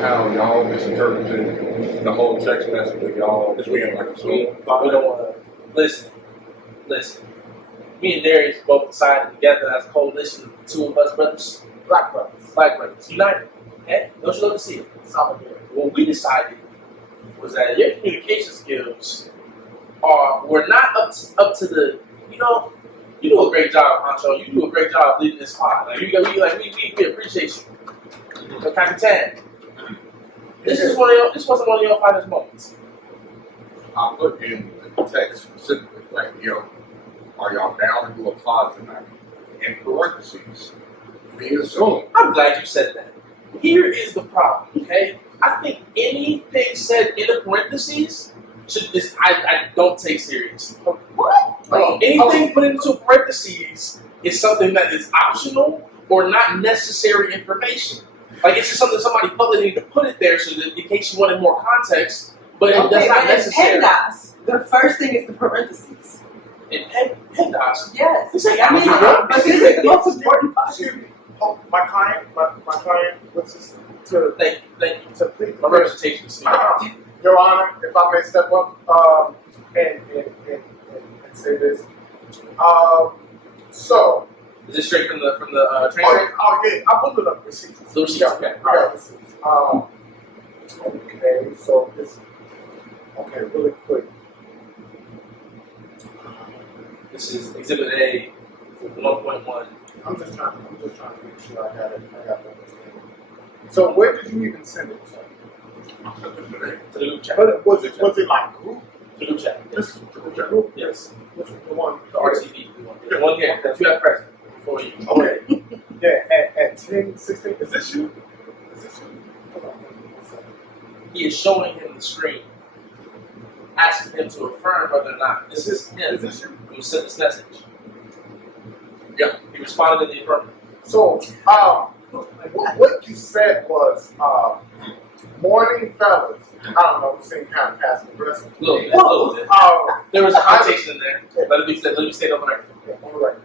how y'all misinterpreted the whole text message that y'all is being like a We don't want to listen. Me and Darius both decided together as a coalition, the two of us brothers, black brothers, united. Okay? Don't you love to see it? Solidarity. What we decided was that your communication skills were not up to the, you do a great job, Honcho. You do a great job leading this pod. Like we appreciate you. So Capitan, this wasn't one of your finest moments. I put in the text specifically, like, are y'all down to do a pod tonight? In parentheses, via Zoom. I'm glad you said that. Here is the problem, okay? I think anything said in the parentheses I don't take serious. What? Anything put into parentheses is something that is optional or not necessary information. Like it's just something somebody felt they needed to put it there so that in case you wanted more context, but that's not necessary. PEMDAS, the first thing is the parentheses. In PEMDAS? Yes. This ain't but this is the most important part. Excuse me. Oh, my client was just to Thank you. to plead My representation is Your Honor, if I may step up and say this. So. Is this straight from the train? Oh yeah, I pulled it up. Receipts. The receipts, okay. I got receipts. Okay, so this. Okay, really quick. This is Exhibit A, 1.1. I'm just trying to make sure I got it. I got it. So where did you even send it? Sir? To the group chat. But was it like group? To the group chat. This group? Yes. Which is the one? The RTV. The one here that you have present for you. Okay. Yeah, at 10:16. Is this you? Hold on. He is showing him the screen, asking him to affirm whether or not this is him Is this you? who sent this message. Yeah, he responded in the affirmative. So, what you said was, morning fellas. I don't know, same kind of passive aggressive. A little bit. There was a connotation in there. Let me state over there. Yeah, all right.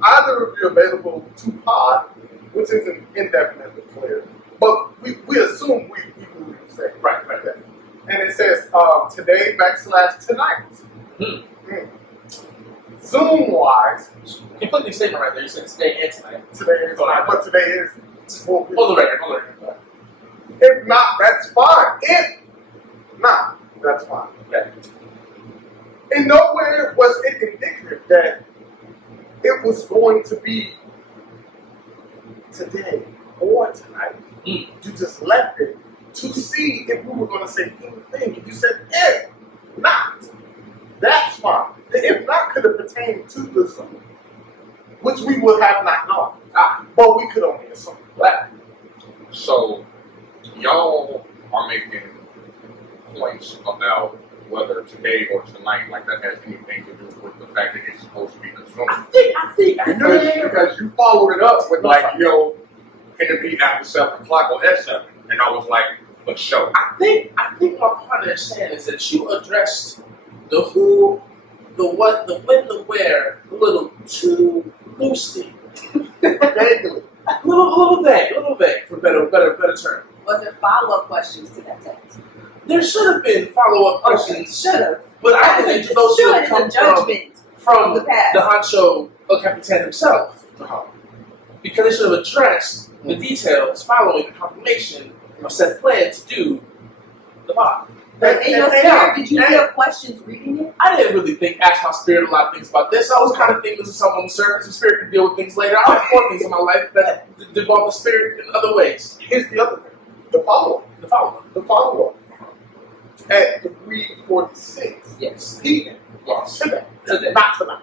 Either of you available to pod, which isn't indefinitely clear, but we assume we do what you say. Right. And it says today / tonight. Zoom wise, Conflicting statement right there. You said today and tonight. today and tonight, but today is. Hold the record. If not, that's fine. If not, that's fine. Okay. In nowhere was it indicative that it was going to be today or tonight. You just left it to see if we were going to say anything. And you said, if not, that's fine. The if not could have pertained to the Zoom, which we would have not known. But we could only assume. Right. So, y'all are making points about whether today or tonight, like that has anything to do with the fact that it's supposed to be the Zoom. I think. Because you followed it up with like, can it be after 7 o'clock or at 7? And I was like, for sure. I think my part of understand is that you addressed the who, the what, the when, the where a little too loosely. Vaguely. A little vague for better term. Was there follow-up questions to that text? There should have been follow-up questions. Should have. But I think those should have come from the past. The Honcho Capitan himself. Because they should have addressed the details following the confirmation of said plan to do the pod. In your spirit, did you feel questions reading it? I didn't really ask my spirit a lot of things about this. I was kind of thinking this is something on the surface. The spirit can deal with things later. I have more things in my life that involve the spirit in other ways. Here's the other thing. The follow-up. At 3:46. Yes. p.m. Yes. Today. Not tonight.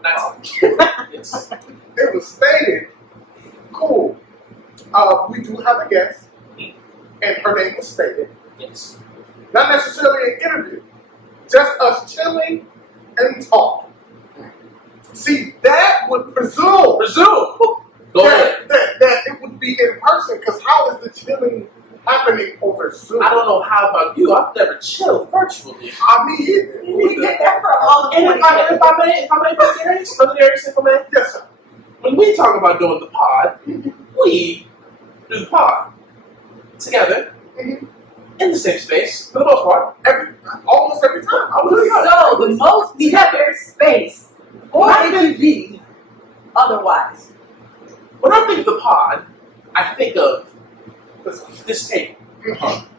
Yes. It was stated, cool, we do have a guest, and her name was stated. Yes. Not necessarily an interview, just us chilling and talking. See, that would presume Go ahead. that it would be in person, because how is the chilling happening over Zoom? I don't know how about you. I've never chilled virtually. I mean, either. You get that from all the And if I may, Yes, sir. when we talk about doing the pod, we do the pod together. in the same space for the most part. Almost every time. I was So the most separate space. Or it could be otherwise. When I think of the pod, I think of this table,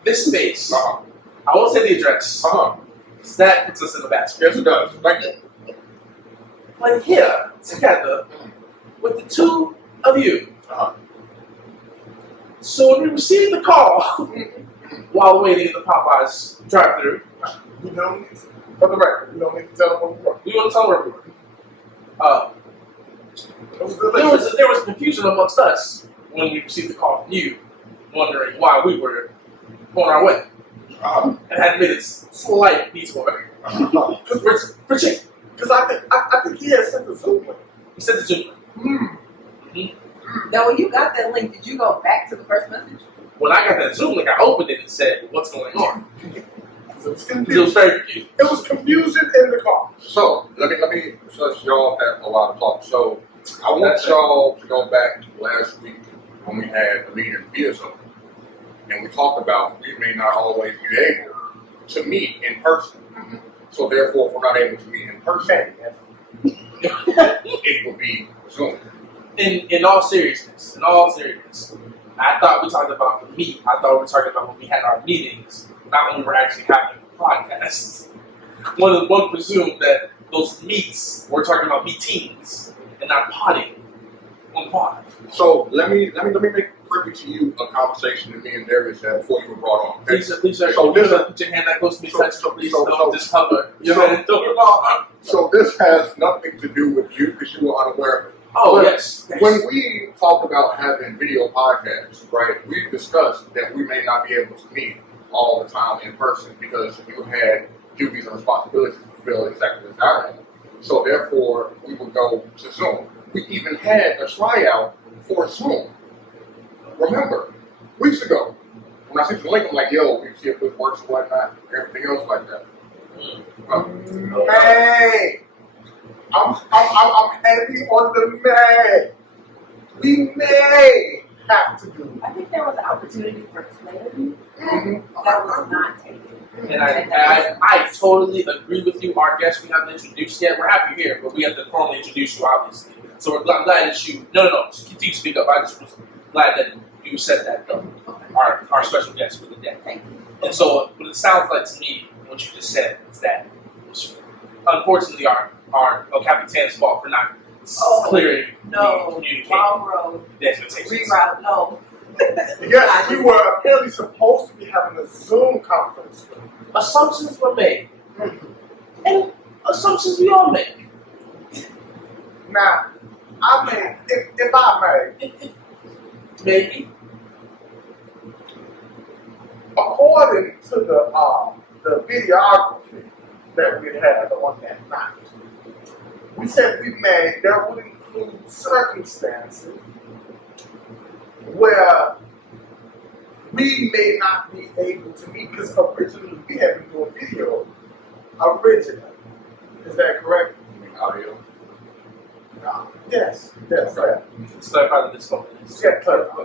this space. Uh-huh. I won't say the address. Uh-huh. 'Cause that puts us in the basket. Yes, it does. Thank you. But here, together, with the two of you. Uh-huh. So when we received the call while waiting at the Popeyes drive-thru, We don't need to, for the record, we don't need to tell them what we were. we want to tell everyone. It was delicious. There was confusion amongst us when we received the call from you, wondering why we were on our way and had made a slight detour for chicken. Because I think he had sent the Zoom link. He said the Zoom. Now, when you got that link, did you go back to the first message? When I got that Zoom link, I opened it and said, "What's going on?" It was It was confusion. very confusing. It was confusion in the car. So let me since y'all had a lot of talk. So I want y'all to go back to last week when we had a meeting via Zoom, and we talked about we may not always be able to meet in person. So therefore, if we're not able to meet in person, it will be Zoom. In all seriousness, I thought we talked about the meet. I thought we were talking about when we had our meetings, not when we were actually having podcasts. One presumed that those meets were talking about meetings and not potting on pod. So let me make privy to you a conversation that me and Darius had before you were brought on. Okay? Please, sir, So put this- your hand that close to me, so- touch, please so- don't just hover. Your so- hand, don't. So this has nothing to do with you because you were unaware. Oh, But yes. When we talked about having video podcasts, right, we discussed that we may not be able to meet all the time in person because you had duties and responsibilities to fulfill exactly as I had. So therefore, we would go to Zoom. We even had a tryout for Zoom. Remember, weeks ago, when I sent you the link, I'm like, yo, we see if this works or whatnot, everything else like that. May. I'm heavy on the May. We may have to do. I think there was an opportunity for clarity Mm-hmm. that was not taken. And I totally agree with you. Our guest we haven't introduced yet. We're happy here, but we have to formally introduce you, obviously. So I'm glad that you. No. Continue to speak up. I just was glad that you said that, though. Our special guest for the day. Thank you. And so, what it sounds like to me, what you just said, is that it was unfortunately our Capitan's fault for not clearing the No, communication, wrong road. the expectations. Reroute, no. Yes, we were apparently supposed to be having a Zoom conference. Assumptions were made, and assumptions we all make. Now, I mean, if I may, Maybe. according to the videography that we had on that night, we said there would include circumstances where we may not be able to meet, because originally we had been doing video originally. Is that correct? You mean audio? Yes. Let's clarify the discomfort. Yeah, clarify.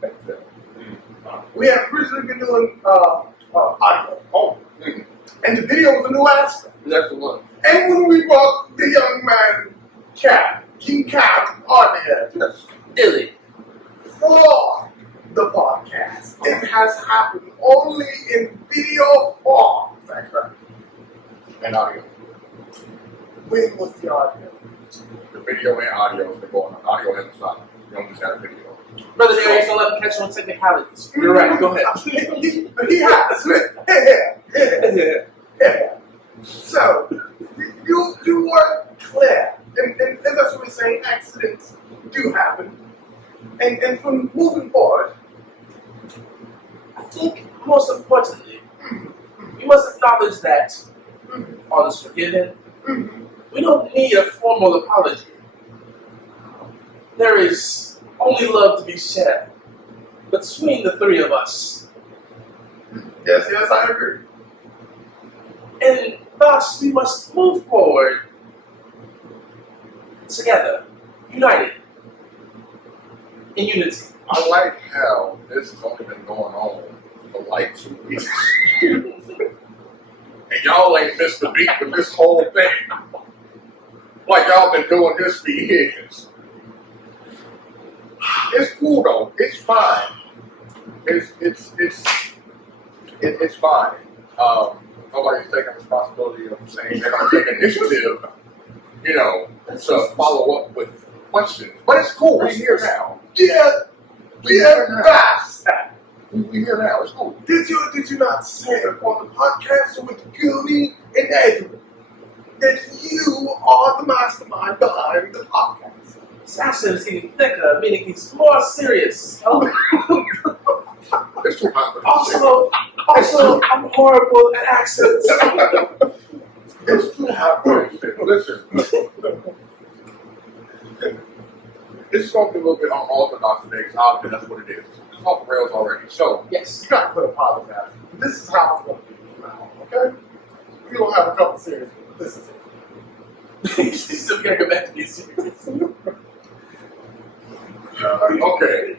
Thank you. We had originally been doing audio only. And the video was a new aspect. That's the one. And when we brought the young man, King Cam, on here, Yes. Billy. for the podcast, it has happened only in video form. Is that correct? And audio. When was the audio? The video and audio, they go on audio and the side. You don't just have video. Brother Darius, don't let me catch you on technicalities. You're right, go ahead. He has. Yeah. So, you weren't clear. And that's what we're saying, accidents do happen. And from moving forward, I think, most importantly, we must acknowledge that all is forgiven. We don't need a formal apology. There is only love to be shared between the three of us. yes, I agree. And thus, we must move forward together, united, in unity. I like how this has only been going on for like like 2 weeks. And y'all ain't missed a beat with this whole thing. Like y'all been doing this for years. It's cool though. It's fine. It's fine. Nobody's taking responsibility of saying they're gonna take initiative, to follow up with questions. But it's cool. We're here now. Yeah, Vash. We here now. It's cool. Did you not say on the podcast with Goonie and Edwin that you are the mastermind behind the podcast? Sasha is getting thicker, meaning he's more serious. It's too hot for this Also, I'm horrible at accents. It's too hot for this shit. Listen. It's going to be a little bit unorthodox today, because obviously that's what it is. It's off the rails already. So, Yes. You gotta put a podcast. This is how it's gonna be from now, okay? We don't have a couple series, but this is it. She's still gonna go back to these serious. okay.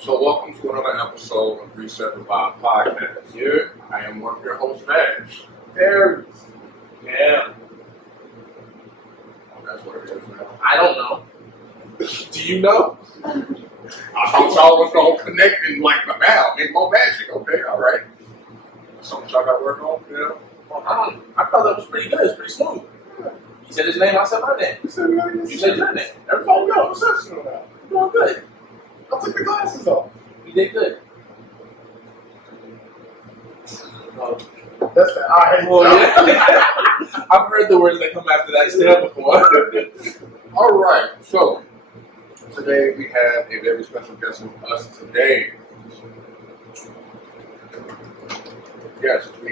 So, welcome to another episode of Reset the Vibe Podcast. Here, I am one of your hosts, Vash. Darius. Yeah. Oh, that's what it is now. I don't know. Do you know? I thought y'all was going to connect in like the now, make more magic. Okay, all right. Something y'all got to work on, I thought that was pretty good. It's pretty smooth. You said his name, I said my name. You said You said your name. everybody got exceptional now. You're doing good. I took the glasses off. You did good. Oh. That's the I hate Well, that. yeah. I've heard the words that come after that stand before. All right, so today we have a very special guest with us today. Yes, we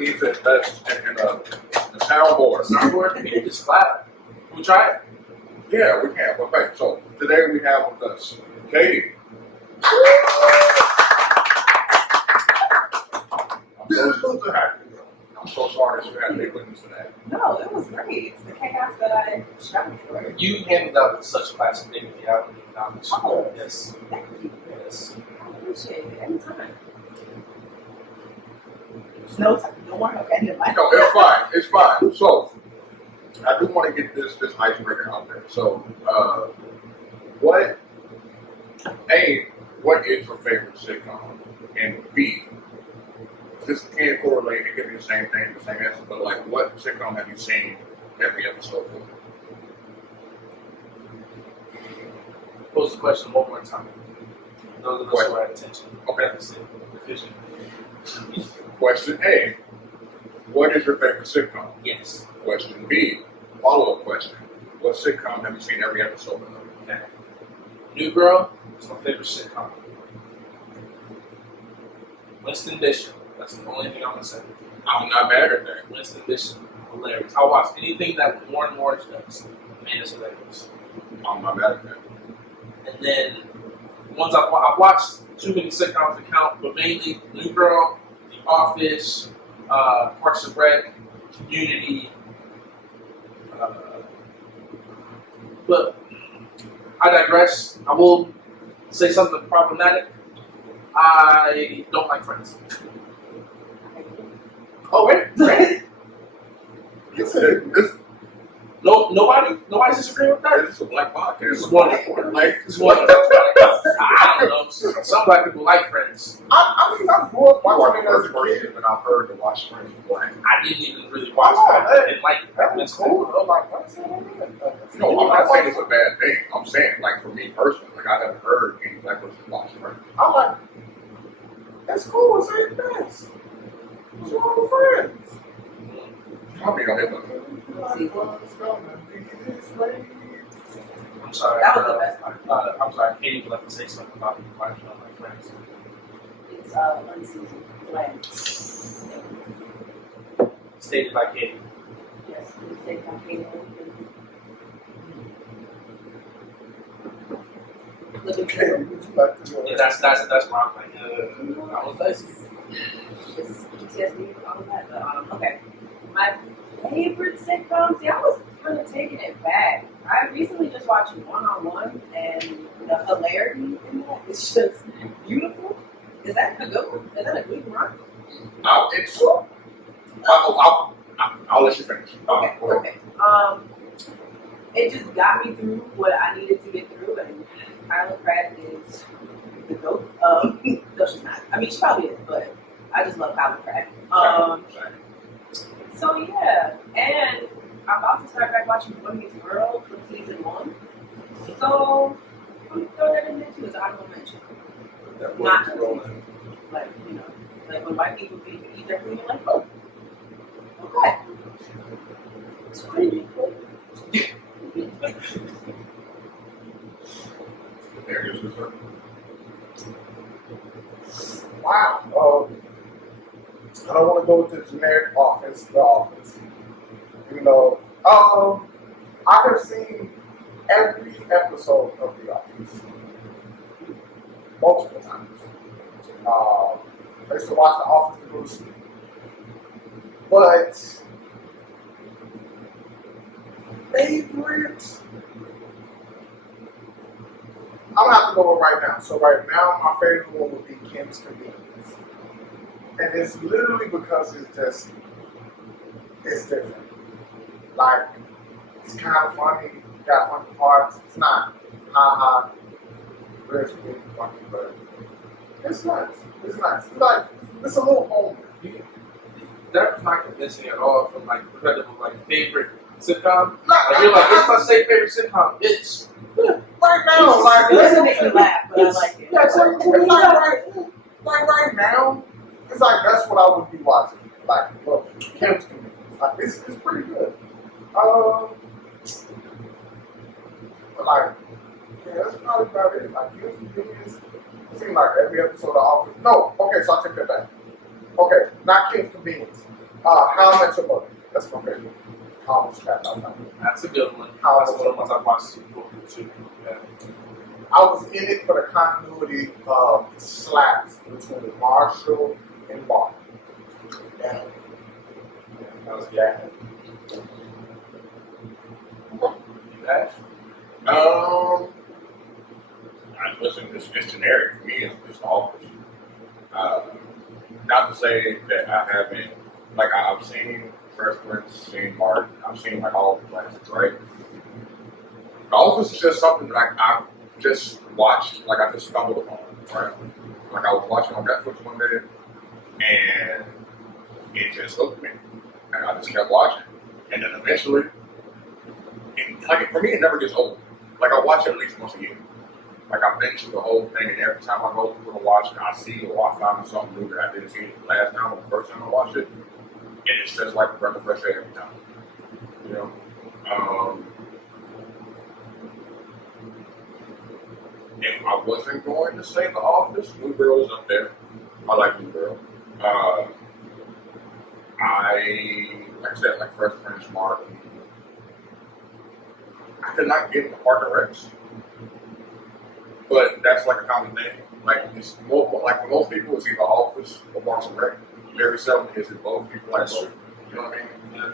need to invest in a soundboard. Soundboard? You can just clap. Can we try it? Yeah, we can. Okay, so today we have with us Katie. I'm so sorry that you had to be witness to that. No, it was great. It's the chaos that I struggled for. You handled that with such class and dignity. I don't even acknowledge. Oh. Yes. Thank you. Yes. I appreciate it. Anytime. No time. No more. Okay, never mind. No, it's fine. It's fine. So, I do want to get this icebreaker out there. So, what is your favorite sitcom? And B, this can correlate. It could be the same thing, the same answer. But like, what sitcom have you seen every episode for? Pose the question one more time. Those of us who are at attention. Okay. Deficit. Deficient. Question A, what is your favorite sitcom? Yes. Question B, follow-up question. What sitcom have you seen every episode of? Okay. New Girl is my favorite sitcom. Winston Bishop. That's the only thing I'm gonna say. I'm not mad at that. Winston Bishop. Hilarious. I'll watch anything that Warren Morris does. Man, it's hilarious. I'm not mad at that. And then ones I've watched too many sitcoms to count, but mainly New Girl, The Office, Parks and Rec, Community. But I digress. I will say something problematic. I don't like Friends. Oh wait. This Nobody's disagreeing with that. is a black podcast. This is wonderful. Like, This is wonderful. I don't know. Some black people like Friends. I mean, I grew up you are watching the it as first a person kid. that I've heard to watch Friends black. I didn't even really watch Oh, it. I didn't like it. That was cool. though. Like, what's that? No, I'm not saying it's a bad thing. I'm saying, like, for me personally, like, I haven't heard any black person watch Friends. I'm like, that's cool. It's ain't nice. What's wrong with Friends? I mean, don't hit them. I'm sorry. That was the best part. I'm sorry. Katie would like to say something about why you don't like Friends. It's unseasoned blend. Stated by Katie. Yes, we say campaign. Looking Okay, for would you like to Yeah, that's why I'm like, that was nice. just PTSD, all of that. But, okay. My favorite sitcom, see, I was kind of taking it back. I recently just watched One-on-One, and the hilarity in that is just beautiful. Is that a good one? Is that a good one? I'll let you finish. Okay, Go ahead. okay. It just got me through what I needed to get through, and Kyla Pratt is the goat. No, she's not. I mean, she probably is, but I just love Kyla Pratt. So yeah, and I'm about to start back watching Boy Meets World from season 1. So I'm gonna throw that in there too as an honorable mention. That Not was rolling. like, you know, like when white people eat their food, you're like, oh, okay. It's pretty cool. Darius, what's up? Wow. I don't want to go with the generic offense, the offense. You know, I have seen every episode of The Office multiple times. I used to watch The Office to go to sleep. But favorite, I'm gonna have to go with right now. So right now, my favorite one would be Kim's Convenience. And it's literally because it's different. Like, it's kind of funny, got funny parts. It's not ha really funny, but it's nice. It's nice. It's like, it's a little homely. That was not convincing at all from like incredible like favorite sitcom. Like, Like, you're like, it's my same favorite sitcom. It's right now, like, It doesn't make me laugh, but I like it. yeah, it's like, like right now, it's like that's what I would be watching. Like, look, Kim's Convenience. Like, it's pretty good. But like, yeah, that's probably about it. Like, Kim's Convenience. It seems like every episode of Office. No, okay, so I'll take that back. Okay, not Kim's Convenience. How I Met Your Mother. That's my favorite. How I Met Your Mother. that's a good one. How That's one of the ones I watched before too. Yeah. I was in it for the continuity of slaps between Marshall and Mark. Yeah. That was yeah. Vash? Listen, it's generic. For me, it's just Office. Not to say that I haven't, like, I've seen Fresh Prince, seen Martin, I've seen, like, all the classics, right? The Office is just something that I just watched, like, I just stumbled upon, right? Like, I was watching on Netflix one day, and it just hooked me. And I just kept watching. And then eventually, like, for me, it never gets old. Like, I watch it at least once a year. Like, I finish the whole thing, and every time I go through and watch it, I see or I find something new that I didn't see the last time or the first time I watched it. And it's just like a breath of fresh air every time. You know? If I wasn't going to say The Office, New Girl is up there. I like New Girl. Like I said, like Fresh Prince, Martin. I could not get into Partner X. But that's like a common thing. Like it's more, like for most people, it's either Office or Parks and Rec. Very seldom is it both people like both. You know what I mean? Yeah.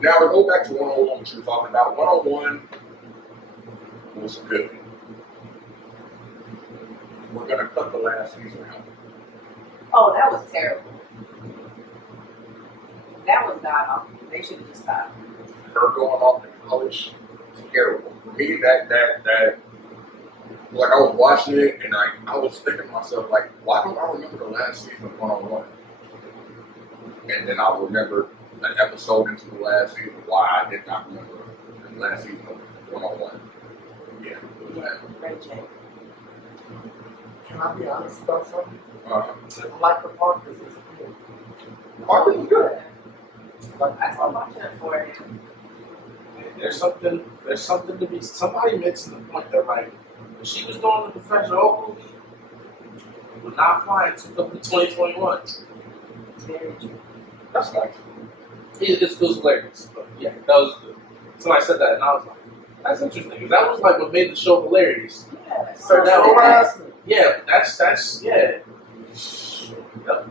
Now to go back to 101, which you were talking about, 101 was good. We're gonna cut the last season out. Oh, that was terrible. That was god awful. They should have just stopped. Her going off to college, terrible. For me, that. Like I was watching it and I was thinking to myself, like, why don't I remember the last season of 101? And then I remember an episode into the last season why I did not remember the last season of 101. Yeah, it was bad. Great Jake. Can I be honest about something? Uh, I like the part because it's good. Martin was good. Like, I still watching it for it. There's something to be. Somebody mentioned the point that like when she was doing the Professor Oak movie, would not fly until 2021. Very true. That's nice. It was hilarious, but yeah, that was good. Somebody said that, and I was like, that's interesting. 'Cause that was like what made the show hilarious. Yeah. so now- harassment. Yeah, that's yeah. Yep.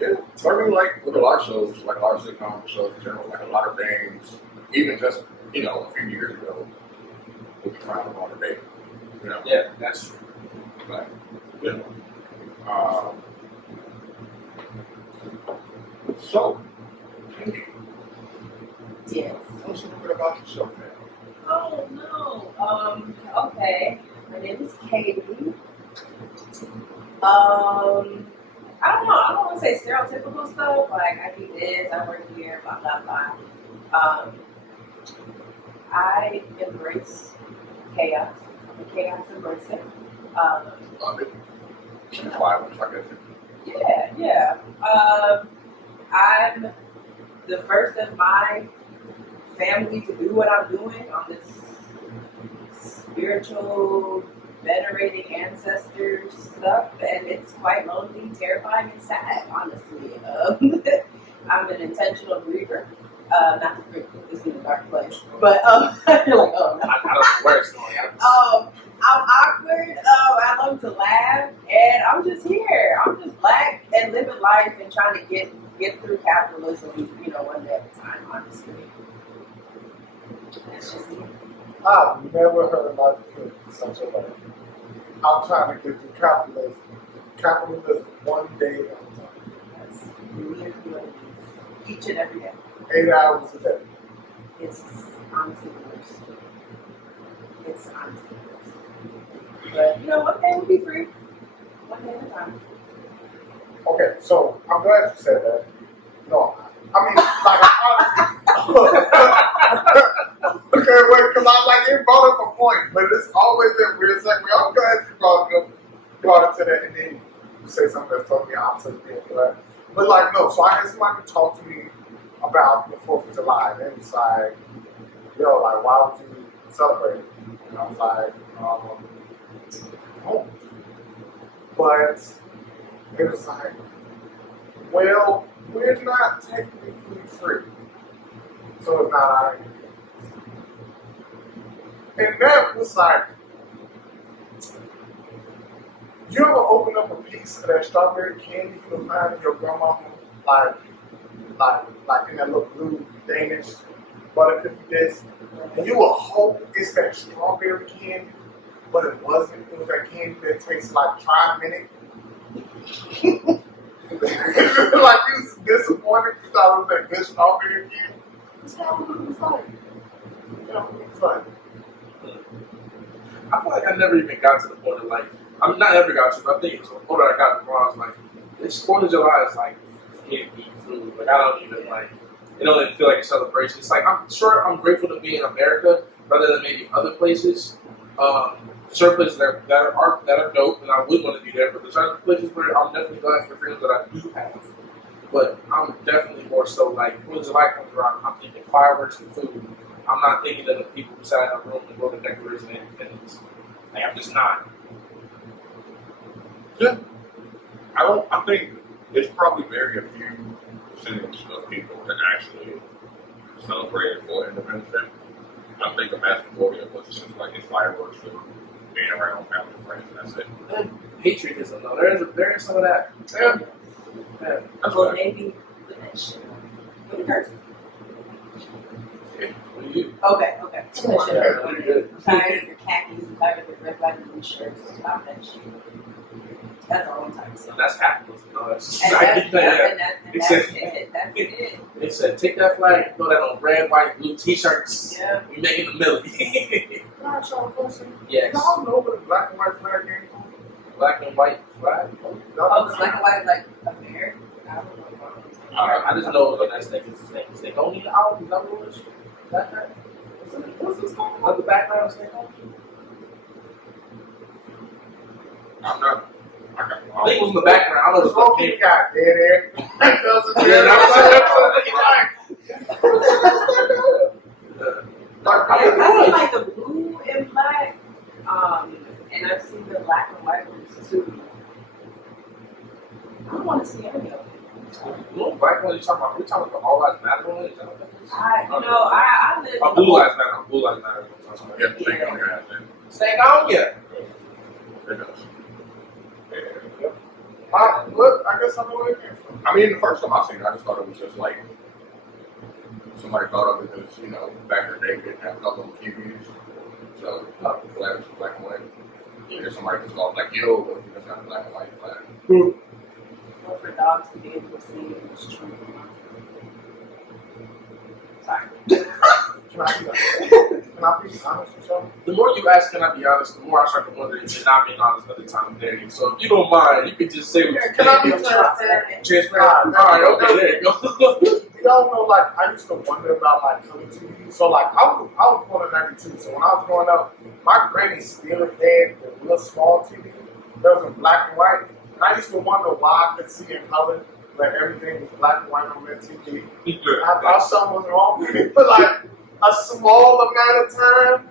Yeah, I mean, like with a lot of shows, like a lot of sitcom shows in general, like a lot of things, even just, you know, a few years ago, would be frowned upon today. You know, Yeah, that's true. like, you know, So, Katie, Yes. tell us a little bit about yourself, man. Oh no. Okay. My name is Katie. I don't know. I don't want to say stereotypical stuff like I do this, I work here, blah blah blah. I embrace chaos. I'm a chaos embracer. Love it. She's five, which I guess. Yeah. I'm the first of my family to do what I'm doing on this spiritual venerating ancestors stuff, and it's quite lonely, terrifying, and sad, honestly. I'm an intentional griever. Not to griev this in a dark place, but you're like, oh no. I don't know where it's going. I'm awkward. I love to laugh, and I'm just here. I'm just black and living life and trying to get through capitalism, one day at a time. Honestly, that's just me. I've never heard my kid in such a way. I'm trying to get through capitalism one day at a time. That's literally what it is. Each and every day. 8 hours a day. It's honestly the worst. It's honestly the worst. But one day we'll be free. One day at a time. Okay, so I'm glad you said that. No, I mean, like, honestly. Okay, wait, because it brought up a point, but it's always that weird segment. I'm glad you brought it to that, and then you say something that's totally opposite of being glad. But, no, so I had somebody talk to me about the 4th of July, and it was like, why would you celebrate? And I was like, no. But it was like, well, we're not technically free, so it's not our idea. And that was like, you ever open up a piece of that strawberry candy you can find in your grandma, like in that little blue Danish butter cookie disc, and you will hope it's that strawberry candy, but it wasn't. It was that candy that tastes like Tri-Minute. Like you was disappointed. You thought it was that good strawberry candy. It's not what it was like. It's fun. I feel like I never even got to the point of not ever got to, but I think it was the point I got to where I was like, this 4th of July is like candy food. Like I don't even it don't even feel like a celebration. It's like I'm sure I'm grateful to be in America rather than maybe other places. Certain places that are dope and I would want to be there, but there's other places where I'm definitely glad for the freedoms that I do have. But I'm definitely more so 4th of July comes around, I'm thinking fireworks and food. I'm not thinking of the people who sat in a room and wrote the Declaration of Independence. I'm just not. Yeah. I think it's probably very a few percentage of people that actually celebrated for Independence Day. I think the vast majority of us is just it's fireworks and being around family and friends, and that's it. And patriotism, though. There is some of that. Yeah. That's Well, what maybe the next year. What curse? What do you? Okay. Yeah, you're good. I'm tired of your khakis, I'm tired of your red, white, and blue shirts. Stop that shit. That's all I'm talking about. That's capitalism. No, that's And I get that. that's it. That's it. They said, take that flag and throw that on red, white, blue t-shirts. Yeah. We making the millie. Can I ask y'all a question? Yes. Y'all know what a black and white flag came from? Black and white flag. Oh, it's black and white, like American. I don't know. I just know it was on that snake only album. Is that what it was? That right? What's this called? Like the background snake only? I'm not. I think it was in the background. I don't know The what smoking came got dead air. That doesn't Yeah, I see like the blue and black, and I've seen the black and white ones too. I don't want to see any of them. Blue and black one you talking about? We talking about all lives matter one? Is that what that is? I live. Oh, blue lives matter. Blue lives matter. Yeah, snake on your ass, man. Snake on ya. It does. Look, I guess I know where it came from. I mean, the first time I seen it, I just thought it was just somebody thought of it because, back in the day, we didn't have color on TVs. So, the flag was black and white. And then somebody just thought, yo, what if it's not black and white flag? For dogs to be able to see it, it's true. I be honest? Can I be honest with y'all? The more you ask, can I be honest, the more I start to wonder if you're not being honest other times, Darius. So if you don't mind, you can just say what you Can I be think. transparent? Transparent. All right, okay, there you go. Do y'all know, like, I used to wonder about, like, color TV? So, like, I was born in 92, so when I was growing up, my granny still had the real small TV that was in black and white. And I used to wonder why I could see in color, but everything was black and white on that TV. I thought something was wrong with it for, like, a small amount of time.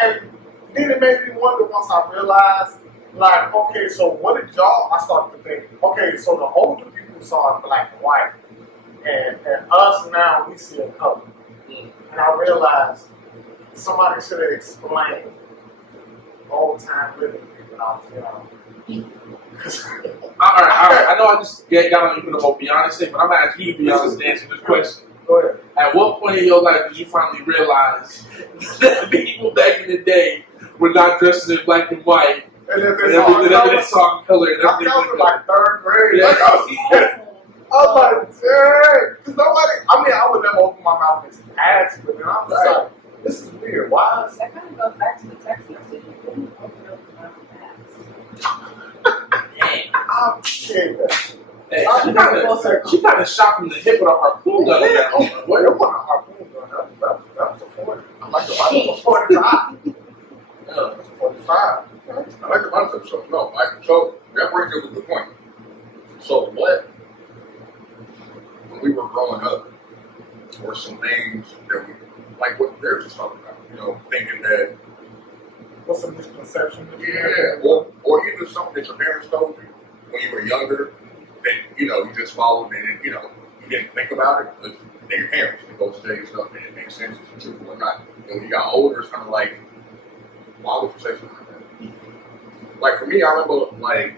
And then it made me wonder once I realized, like, okay, so what did y'all, I started to think, okay, so the older people saw in black and white. And us now, we see a color. And I realized somebody should have explained old time living to me when I was young. All right. I know I just got on you for the whole be honest thing, but I'm asking you to be honest and answer this question. Go ahead. At what point in your life did you finally realize that people back in the day were not dressed in black and white, And then and they everything saw color and I everything was in like like third grade. Yeah. Like, I was like, dang. Because nobody, I mean, I would never open my mouth and ask, but then I was Right. like, this is weird. Why is That kind of goes back to the text message. You couldn't open up the mouth Dang. I'm shit. Hey, Oh, full circle. she kind of shot from the hip with a harpoon gun. Oh, what? It wasn't a harpoon gun. That was a 40. I like the one was a 45. Yeah. It was a 45. I like the concept. So no, so that brings up a good point. So what, when we were growing up, were some things that we, like what Darius was talking about, you know, thinking that, What's a misconception? That you yeah, have? or even something that your parents told you when you were younger, that, you know, you just followed and, you know, you didn't think about it, because they're your parents, they go tell you stuff and it makes sense, it's truthful or not. And when you got older, it's kind of like, why would you say something like that? Like for me, I remember, like,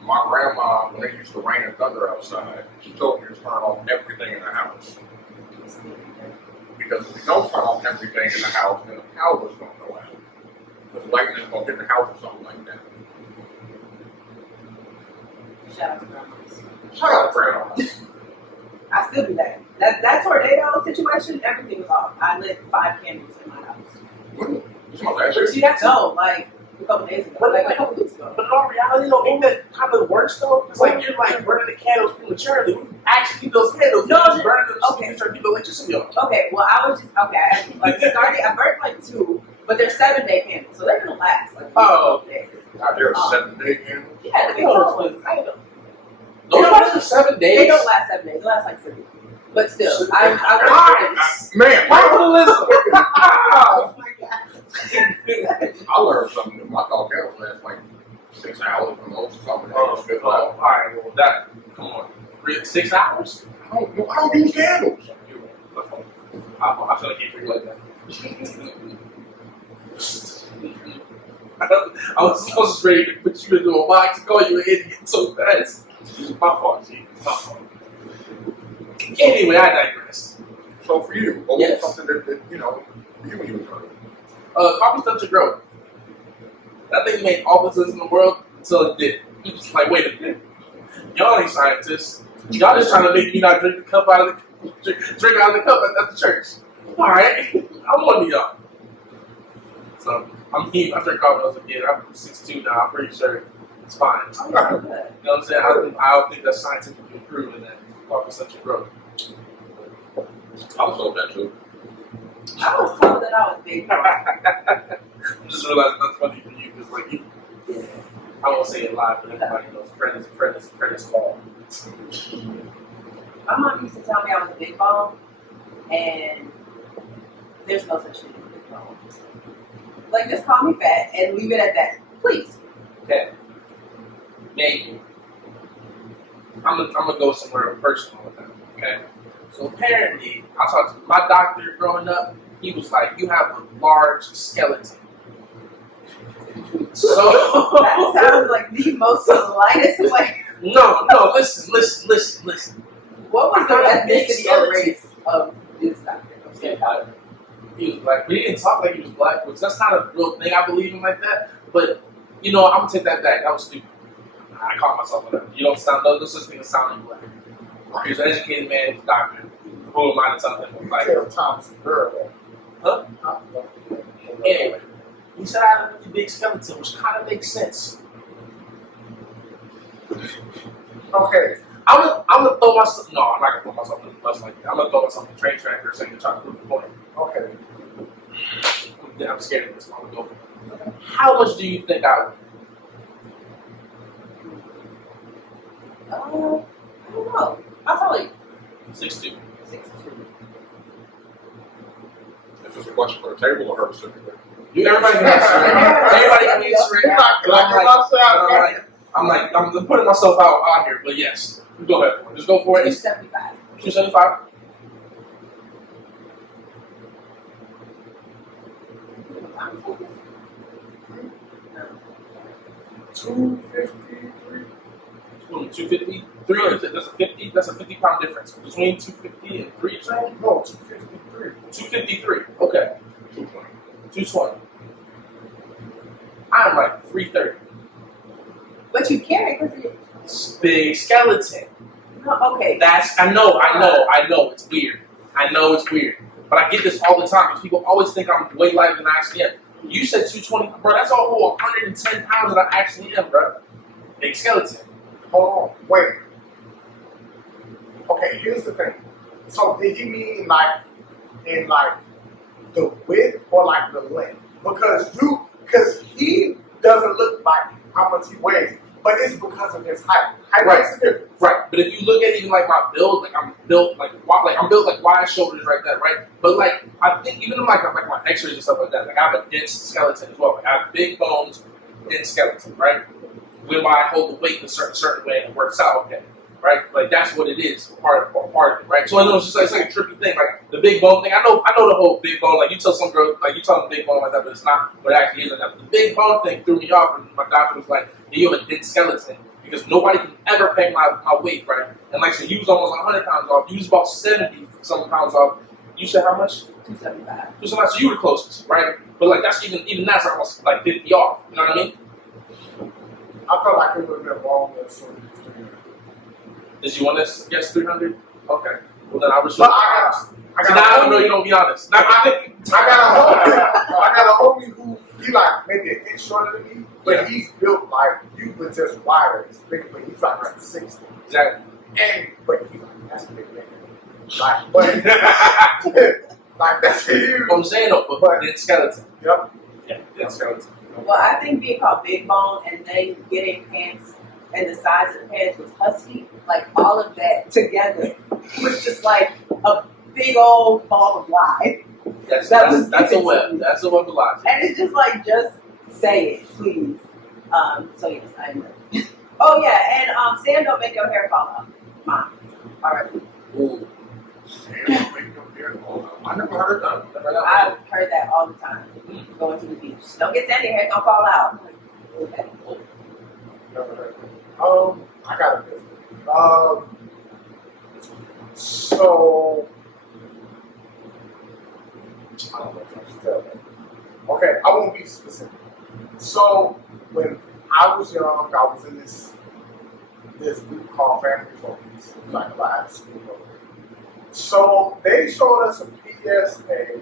my grandma, when it used to rain and thunder outside, she told me to turn off everything in the house. Because if you don't turn off everything in the house, then the power's going to go out. Because lightning's going to hit the house or something like that. Shout out to grandmas. Shout out to grandma. I still do that. That tornado situation, everything was off. I lit 5 candles in my house. When? It's my last But year. see, that's No, like a couple days ago. But Like like- a couple weeks ago. But in all reality, though, ain't that kind of worse though? It's like you're like burning the candles prematurely. We actually need those candles. No, You just burn them so okay. you can start keep the electricity on. Okay, well I was just I burnt like 2, but they're 7-day candles, so they're gonna last like Oh. days. Out there, 7-day candles. Yeah, the big No, tall ones. Those last for 7 days. They don't last 7 days. They last like 3. But still, I Man, Capitalism. oh my god. I learned something new. I thought candles last like 6 hours the most. Something else. All right, well, that, come on. 6 hours? I don't use candles. I feel like you figure like that. I was just ready to put you into a box and call you an idiot so fast. My fault, G. My fault. Anyway, I digress. So for you, what Yes. was something that you know, you when you was younger? Coffee started to grow. That thing made all the sense in the world until it did. It's like, wait a minute. Y'all ain't scientists. Y'all just trying to make me not drink the cup out of the drink out of the cup at the church. All right, I'm one of y'all. So I drink coffee when I was a kid. I'm 6'2" now. I'm pretty sure it's fine. You know what I'm saying? I don't think that's scientifically proven that coffee such a growth. I was told that too. I was told that I was big. I just realized that's funny for you because like you, I won't say it live, but everybody knows Prentice Hall. My mom used to tell me I was a big bone, and there's no such thing as a big bone. Like, just call me fat and leave it at that, please. Okay. Maybe. I'm gonna go somewhere personal with that. Okay. So apparently, I talked to my doctor growing up. He was like, "You have a large skeleton." So That sounds like the most politest way. no, listen. What was the I big ethnicity or skeleton. race of this doctor? He was black, but he didn't talk like he was black, which that's not a real thing I believe in like that. But you know, I'm gonna take that back. That was stupid. I caught myself on that. You don't sound no such thing as sounding black. He was an educated man, he was a doctor. who am I to tell him? Like, Tell Thompson, girl. huh? Anyway, he said I had a really big skeleton, which kind of makes sense. Okay. I'm gonna throw myself. No, I'm not gonna throw myself in the bus like that. I'm gonna throw myself in the train track for a second to try to prove the point. Okay. I'm scared of this. So I'm gonna go for it. How much do you think I would? I don't know. I'll tell you. 6'2". 6'2". Is this a question for the table or her specifically? You everybody can answer it. Everybody can answer it. I'm putting myself out here, but yes. Go ahead for it. Just go for it. 275. 275? I'm focused. 253. 253? That's a 50. That's a 50-pound difference between 250 and 3. No, 253. 253. Okay. 220. 220. I'm like 330. But you carry because you. Big skeleton. No, okay. I know it's weird. I know it's weird. But I get this all the time because people always think I'm way lighter than I actually am. You said 220, bro. That's a whole 110 pounds that I actually am, bro. Big skeleton. Hold on, wait. Okay, here's the thing. So did you mean like in like the width or like the length? Because he doesn't look like how much he weighs, but it's because of his height. Height makes a difference. Right. But if you look at even like my build, like I'm built like wide shoulders right there, right? But like I think even in like my X-rays and stuff like that, like I have a dense skeleton as well. Like I have big bones, dense skeleton, right? When I hold the weight in a certain way and it works out okay, right? Like that's what it is, part of it, right? So I know it's like a trippy thing, like the big bone thing. I know the whole big bone. Like you tell some girl, like you tell them big bone like that, but it's not what it actually is like that. But the big bone thing threw me off, and my doctor was like, yeah, "You have a dense skeleton because nobody can ever peg my weight, right?" And like I said, you was almost 100 pounds off. You was about 70 some pounds off. You said how much? 275. 275. So you were the closest, right? But like that's even that's almost like 50 off. You know what I mean? I felt like it would have been wrong with some. Did you want to guess 300? Okay. Well then I was. But I got now I know you don't be honest. I got a homie who he like maybe an inch shorter than me, but he's built like you, but just wider. He's bigger, but he's like 60. Exactly. But he's like that's a big man. Like, but like that's huge. What I'm saying though, but then skeleton. Yep. Yeah, then skeleton. Well, I think being called big bone and then getting pants and the size of the pants was husky, like all of that together was just like a big old ball of lie. That's a web. That's a web of lies. And it's just like, just say it, please. So yes, I know. Oh yeah, and sand don't make your hair fall out. Mine. All right. Ooh. I never heard that. I've heard that all the time. Going to the beach. Don't get sand in your hair, it's gonna fall out. I'm like, okay. Never heard that. I got a bit. So I don't know if I should tell that. Okay, I won't be specific. So when I was young, I was in this group called Family Focus. It was like a live school program. So they showed us a PSA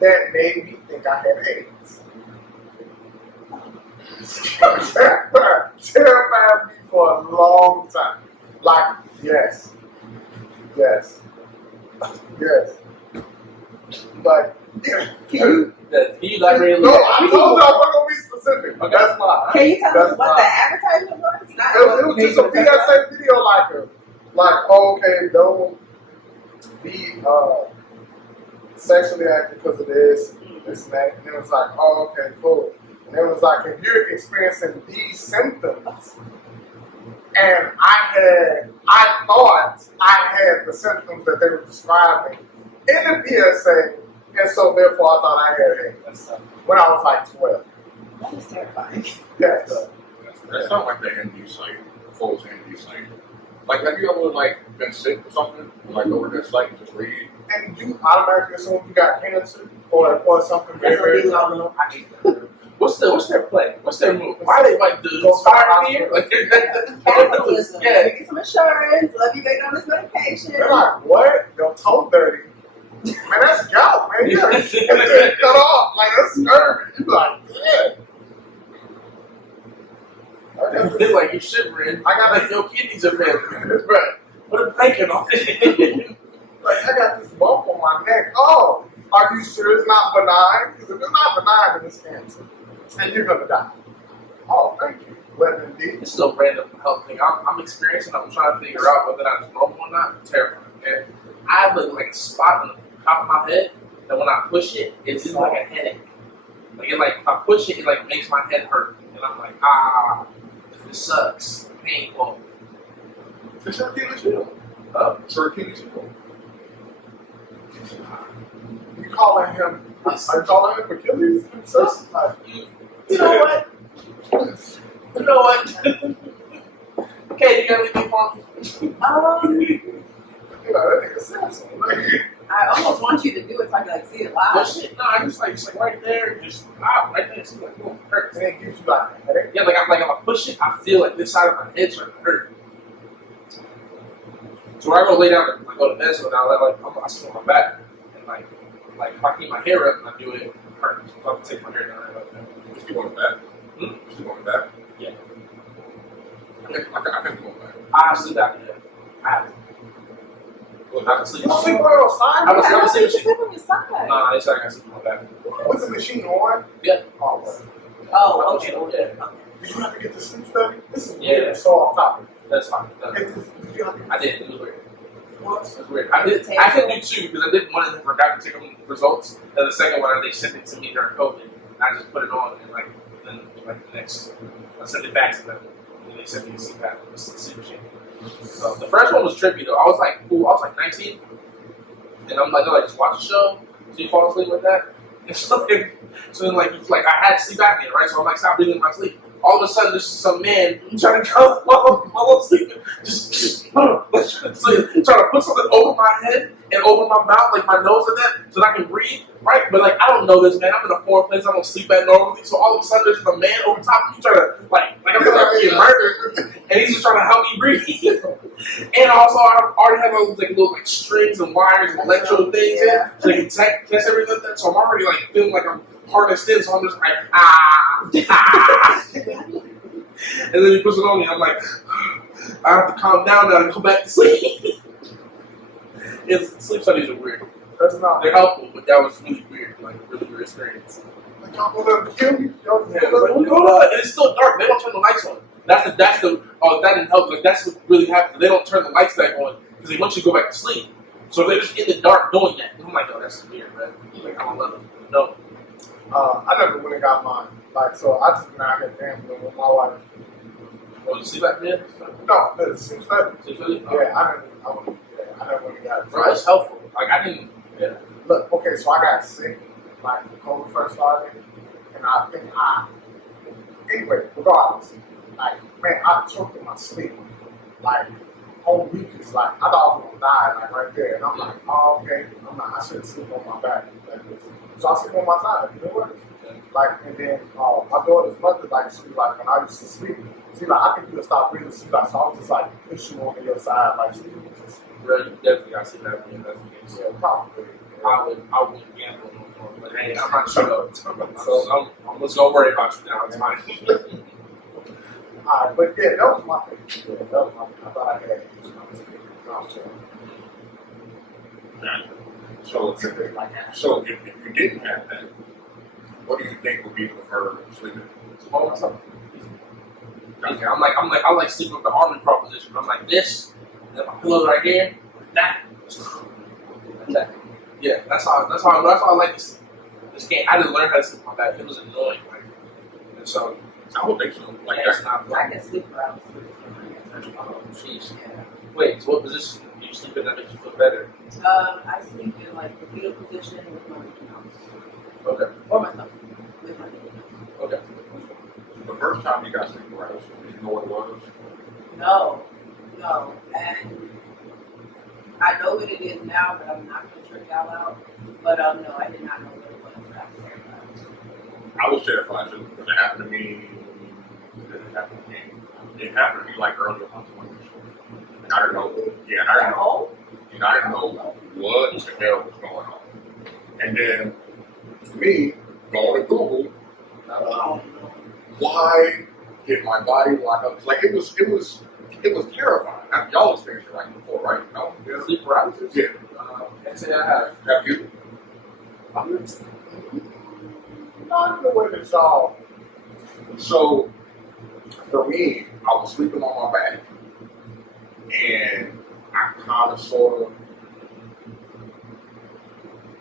that made me think I had AIDS. Terrified me for a long time. Like, yes. But yeah. Can you elaborate a No, little? I told you I wasn't gonna be specific. Okay. That's why. Can you tell us That's what fine. the advertisement was? It was just a PSA video like, oh, okay, don't be sexually active because of this and that. And it was like, oh, okay, cool. And it was like, if you're experiencing these symptoms, and I thought I had the symptoms that they were describing in the PSA, and so therefore I thought I had AIDS when I was like 12. That is terrifying. Yes. That sounds like the ND site, Foles ND site. Like, have you ever like been sick or something? Like over that site and just read? And you automatically assume you got cancer or something very, That's what very these all know. I hate that. What's their play? What's their move? Why they like the inspired here? Like Capitalism. yeah. Let me get some insurance. Let me get on this medication. They're like, what? Your toe dirty. Man, that's gout, man. You gotta get that cut off. Like, that's scurvy. You be like, yeah. They're like you shivering. I got like your kidneys are failing. Right. Put a blanket on it. Like, I got this bump on my neck. Oh, are you sure it's not benign? Because if it's not benign, then it's cancer. And you're going to die. Oh, thank you. Well, indeed. This is a random health thing I'm experiencing. I'm trying to figure out whether or not it's normal or not. It's terrifying. And I have like a spot on the top of my head that when I push it, it's just like a headache. Like if I push it, it like makes my head hurt. And I'm like, this sucks. Painful. It's your Achilles heel. It's your Achilles heel. You calling him, are you calling him Achilles himself? Like, You know what? You know what? Okay, you got anything for me? you know, that nigga said something. Like, I almost want you to do it so I can like see it Oh live. shit, no, I just like right there, just right there, it's like boom, hurts. and it gives you like a headache. Yeah, like if I push it, I feel like this side of my head's starting to hurt. So when I go lay down and I go to bed, so now I sit on my back and like if I keep my hair up and I do it hurts. So I have to take my hair down like that. You still going back? Hmm? You still going back? Yeah. I think going back. I have to sleep out there. I have to. Well, I can sleep. You don't sleep on your side? I was Yeah, gonna say you what you- sleep on your side. Nah, it's like I gotta sleep on my back. Was the machine on? Yeah. Oh, well. Oh, okay. Yeah. Did you have to get the sleep study? This is Yeah. weird. So off topic. That's fine. Did you have to I did. It was weird. what? It was weird. I did. I had to do two because I did one and then forgot to take them results, and the second one they sent it to me during COVID. And I just put it on and then the next I sent it back to them, and then they sent me a sleep machine. So the first one was trippy though. I was like, cool. I was like 19, and I'm like, just watch a show, so you fall asleep like that. And so then I had sleep apnea, right? So I'm like, stop breathing in my sleep. All of a sudden, there's some man trying to come while I'm sleeping, just trying to put something over my head and over my mouth, like my nose and that, so that I can breathe, right? But I don't know this man. I'm in a foreign place. I don't sleep at normally. So all of a sudden, there's a man over top of me trying to I'm being murdered, and he's just trying to help me breathe. And also, I already have those little strings and wires and electrode things in, so they can test everything like that. So I'm already feeling like I'm harnessed in. So I'm just like and then he puts it on me. I'm like, I have to calm down now and go back to sleep. Sleep studies are weird. That's not. They're helpful, but that was really weird, really weird experience. Like, y'all gonna kill me? Y'all Yeah, it's like, hold on, and it's still dark. They don't turn the lights on. That didn't help. That's what really happens. They don't turn the lights back on because they want you to go back to sleep. So they're just in the dark doing that. And I'm like, oh, that's weird, man. I don't love it. No. I never went and got mine. So I just been out here gambling with my wife. Oh, you sleep apnea? No, the sleep study. Sleep study? Yeah, I never went and got it. Bro, it's helpful. I didn't. Yeah. Look, okay, so I got sick when COVID first started, and I think anyway, regardless, man, I choked in my sleep. Whole week is I thought I was gonna die, right there, and I'm like, oh, okay, I shouldn't sleep on my back like this. So I sleep on my side, you know what? And then my daughter's mother, she was like, when I used to sleep, she I think you would stop breathing. She so I was just push you on your side, she was just. Bro, you definitely got to see that again. Yeah, probably. I wouldn't gamble no more. But hey, I'm not sure. So I'm just gonna worry about you now. It's fine. Alright, but yeah, that was my thing. Yeah, that was my thing. I thought I had it. So if you didn't have that, what do you think would be the preferred sleeping? Small myself. I like sleeping with the army proposition. I'm like this, and then my pillow's right here, that. Yeah, that's how I like to sleep. I didn't learn how to sleep on my back. It was annoying, and so I would think so. that's not I fun. can sleep around. Oh, jeez. Yeah. Wait, so what position do you sleep in that makes you feel better? I sleep in the fetal position with my Mickey Mouse. Okay. Or my stomach with my Mickey Mouse. Okay. The first time you got sleep paralysis, did you know what it was? No. And I know what it is now, but I'm not going to trick y'all out. But no, I did not know what it was. I was terrified too because it happened to me. It happened to me like early in my 20s. And I didn't know. Yeah, and I didn't know. And I didn't know what the hell was going on. And then me going to Google, why did my body lock up? Like it was terrifying. Y'all experienced it like before, right? No? Yeah. Sleep paralysis? Yeah. Can't say I have. Have you? Not in the way that y'all. So for me, I was sleeping on my back, and I kind of sort of.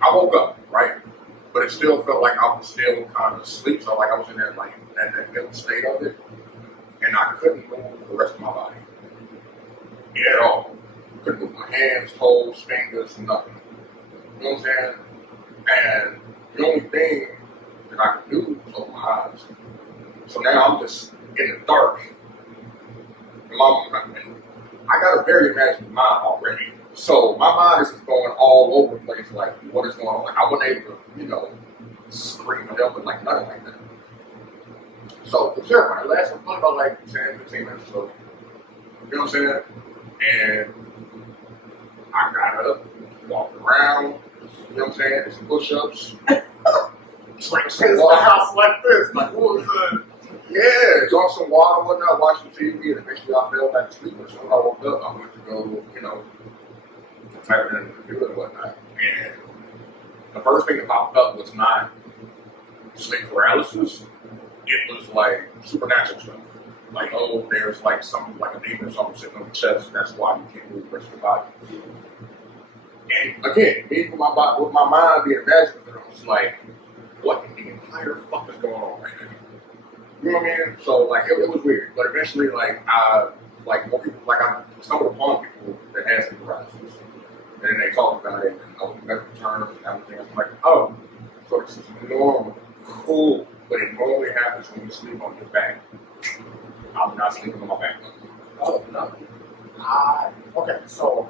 I woke up, right? But it still felt like I was still kind of asleep, so like I was in that like that middle state of it, and I couldn't move the rest of my body at all. Couldn't move my hands, toes, fingers, nothing. You know what I'm saying? And the only thing that I could do was open my eyes. So now I'm just in the dark. I got a very imaginative mind already. So my mind is just going all over the place, like what is going on. Like I wasn't able to, scream for help and like nothing like that. So it was terrifying. It lasted probably about like 10, 15 minutes or so. You know what I'm saying? And I got up, walked around, you know what I'm saying? Did some push-ups. It's a house like this. Like, what was the. Yeah, drank some water, whatnot, watching TV, and eventually I fell back to sleep. As soon as I woke up, I went to go, type it in the computer and whatnot. And the first thing that popped up was not sleep paralysis. It was like supernatural stuff. Like, oh, there's like something, like a demon or something sitting on your chest, and that's why you can't move the rest of your body. And again, me with my mind being imaginative, it was like, what in the entire fuck is going on right now? You know what I mean? So like it was weird, but eventually more people I stumbled upon people that had sleep paralysis, and then they talked about it and medical terms and everything. I'm like, oh, so this is normal, cool, but it normally happens when you sleep on your back. I'm not sleeping on my back. Oh, no. Okay, so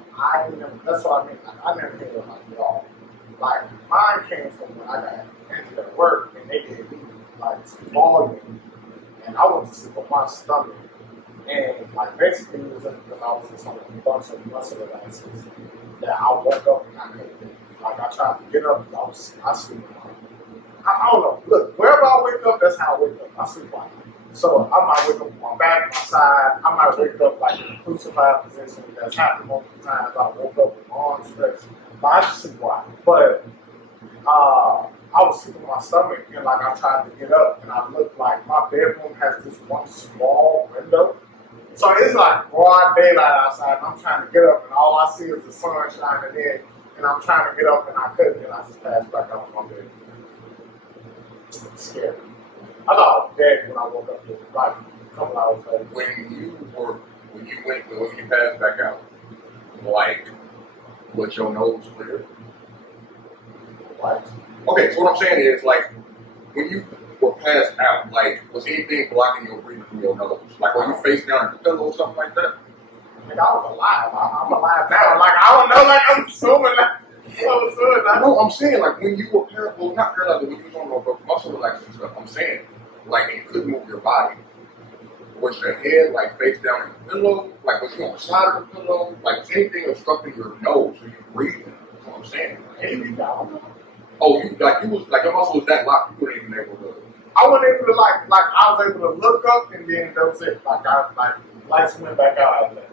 that's what I mean. I never heard of like y'all. Like mine came from when I got injured at work and they did me like volume, and I went to sleep on my stomach, and like basically it was just because I was just on a bunch of muscle relaxers that I woke up and I couldn't move. Like I tried to get up, I sleep on. I don't know. Look, wherever I wake up, that's how I wake up. I sleep on. So I might wake up on my back, my side. I might wake up like in a crucified position. That's happened multiple times. I woke up with my arms stretched. But I just sleep wide. But I was sleeping on my stomach and like I tried to get up and I looked like my bedroom has this one small window. So it's like broad daylight outside and I'm trying to get up and all I see is the sun shining in and I'm trying to get up and I couldn't and I just passed back out of my bed. It's scary. I thought I was dead when I woke up like a couple hours later. When you passed back out, like, was your nose clear? Like, okay, so what I'm saying is, like, when you were passed out, like, was anything blocking your breathing from your nose? Like, were you face down in the pillow or something like that? I was alive. I'm alive now. Like, I don't know, like, I'm assuming that. No, I'm saying, like, when you were not paralyzed, but when you was on the muscle relaxers and stuff, I'm saying, like, and you couldn't move your body. Was your head, like, face down in the pillow? Like, was you on the side of the pillow? Like, was anything obstructing your nose so you breathing? That's what I'm saying. Maybe down. Oh, your muscle was that locked, you weren't even able to. I wasn't able to, like, I was able to look up and then that was it. Like, lights went back out after that.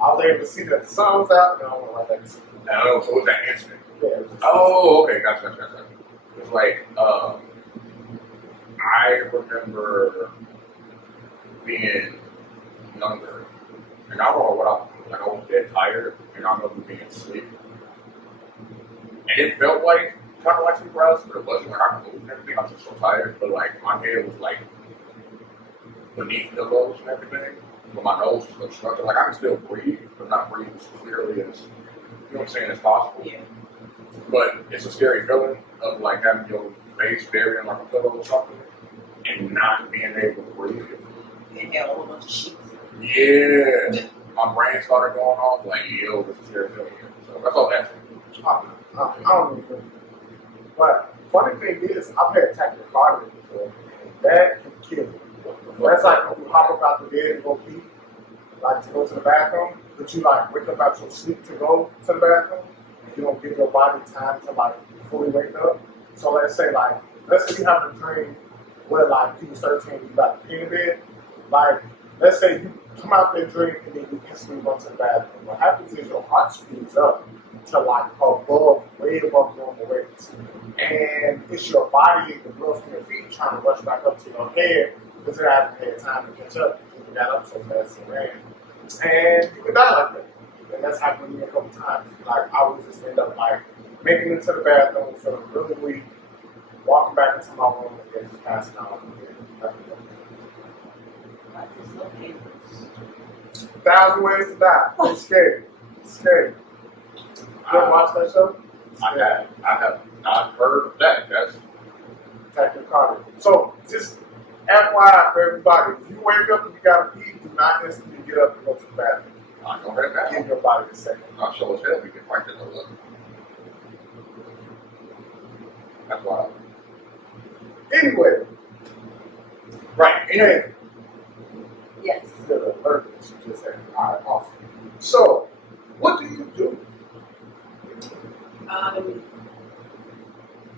I was able to see that the sun was out and I went right back to sleep. Oh, so it was that instant. Yeah, it was Oh, okay, gotcha. It's like, I remember being younger, and I don't know what I was doing. Like, I was dead tired, and I remember being asleep. And it felt like, kind of like sleep paralysis, but it wasn't like I could move and everything. I was just so tired, but like, my head was like beneath the pillows and everything, but my nose was obstructed. Like, I can still breathe, but not breathe as clearly as, you know what I'm saying, as possible. Yeah. But it's a scary feeling of like having your face buried in like a pillow or something and not being able to breathe. Inhale a whole bunch of sheets. Yeah. My brain started going off like, yo, this is scary feeling. So that's all that. I don't even. But funny thing is, I've had tachycardia before. before. And that can kill you. So that's like when you hop up out the bed and go pee, like to go to the bathroom, but you like wake up out your sleep to go to the bathroom, and you don't give your body time to like fully wake up. So let's say you have a dream where like you was 13, you about to pee in bed, like let's say you come out that dream and then you instantly run to the bathroom. What happens is your heart speeds up to like way above normal rates. And it's your body and the blood from your feet trying to rush back up to your head because it hasn't had time to catch up because you got up so fast and ran. And you can die like that. And that's happened to me a couple times. Like I would just end up like making it to the bathroom, feeling really weak, walking back into my room and then just passing out. Life is so dangerous. 1,000 Ways to Die. It's scary. It's scary. You ever watch that show? I have not heard of that. That's Detective Carter. So just FYI for everybody, if you wake up and you gotta pee, do not instantly get up and go to the bathroom. I know that now. Give your body a second. I'll show us hell. We can fight that up. That's why. Anyway, Right. anyway, Yes. the alert that you just had. All right, awesome. So, what do you do?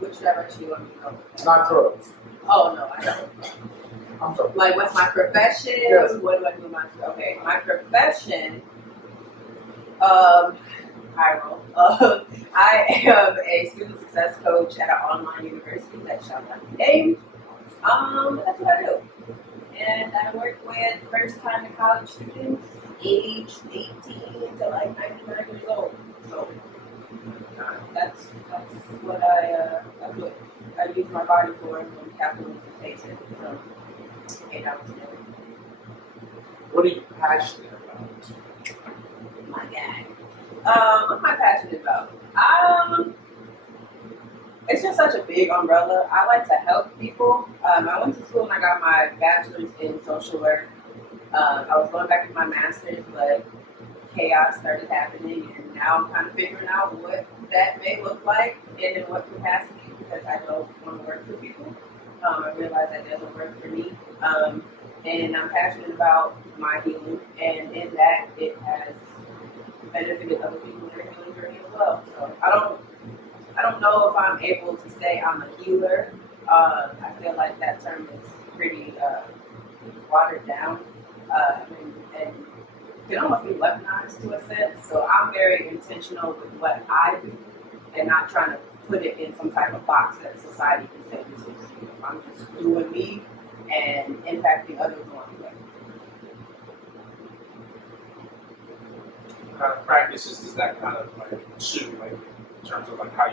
Which direction you want me to go? Not drugs. Oh no, I don't. I'm sorry. Like, what's my profession? Yes. What do I do? My profession. I am a student success coach at an online university that shall not be named. That's what I do. And I work with first-time college students aged 18 to like 99 years old. So that's what I use my body for when capital takes it from 8 hours a day. What are you passionate about? My God. What am I passionate about? It's just such a big umbrella. I like to help people. I went to school and I got my bachelor's in social work. I was going back to my master's, but chaos started happening, and now I'm kind of figuring out what that may look like and in what capacity, because I don't want to work for people. I realize that doesn't work for me. And I'm passionate about my healing, and in that, it has benefited other people in their healing journey as well. So I don't know if I'm able to say I'm a healer. I feel like that term is pretty watered down and can almost be weaponized to a sense. So I'm very intentional with what I do and not trying to put it in some type of box that society can say this is. I'm just doing me and impacting others along the way. What kind of practices does that kind of like pursue, like in terms of like how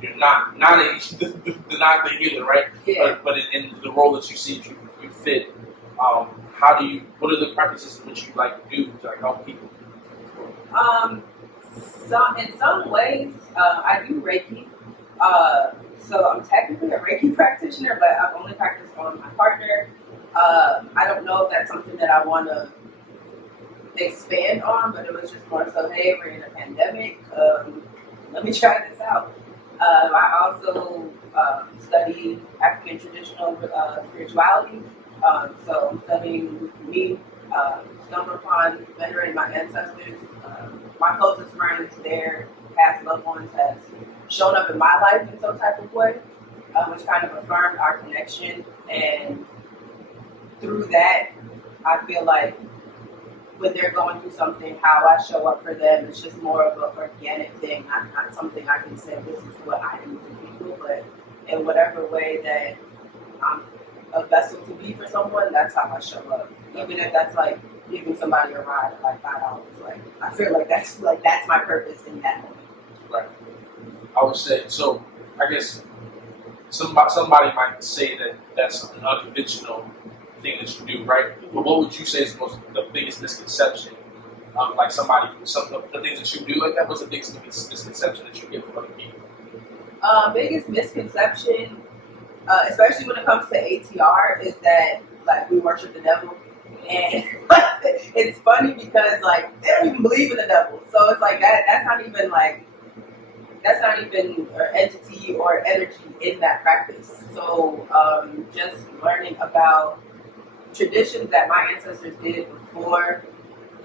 you're not the healer, right? Yeah. But in the role that you see you fit, what are the practices in which you like to do to like help people? In some ways, I do Reiki. So I'm technically a Reiki practitioner, but I've only practiced on my partner. I don't know if that's something that I want to expand on, but it was just more so, hey, we're in a pandemic. Let me try this out. I also study African traditional spirituality. So I'm studying me, stumbled upon venerating my ancestors. My closest friends, their past loved ones, has shown up in my life in some type of way, which kind of affirmed our connection. And through that, I feel like when they're going through something, how I show up for them, it's just more of an organic thing, not something I can say, this is what I do for people, but in whatever way that I'm a vessel to be for someone, that's how I show up. Even if that's like giving somebody a ride at like $5, like I feel like that's my purpose in that moment. Right. I would say so. I guess somebody might say that that's an unconventional thing that you do, right? But what would you say is the biggest misconception of like somebody, some of the things that you do like that? What's the biggest misconception that you get from other people? Biggest misconception, especially when it comes to ATR, is that like we worship the devil, and it's funny because like they don't even believe in the devil, so it's like that's not even like that's not even an entity or energy in that practice. So just learning about traditions that my ancestors did before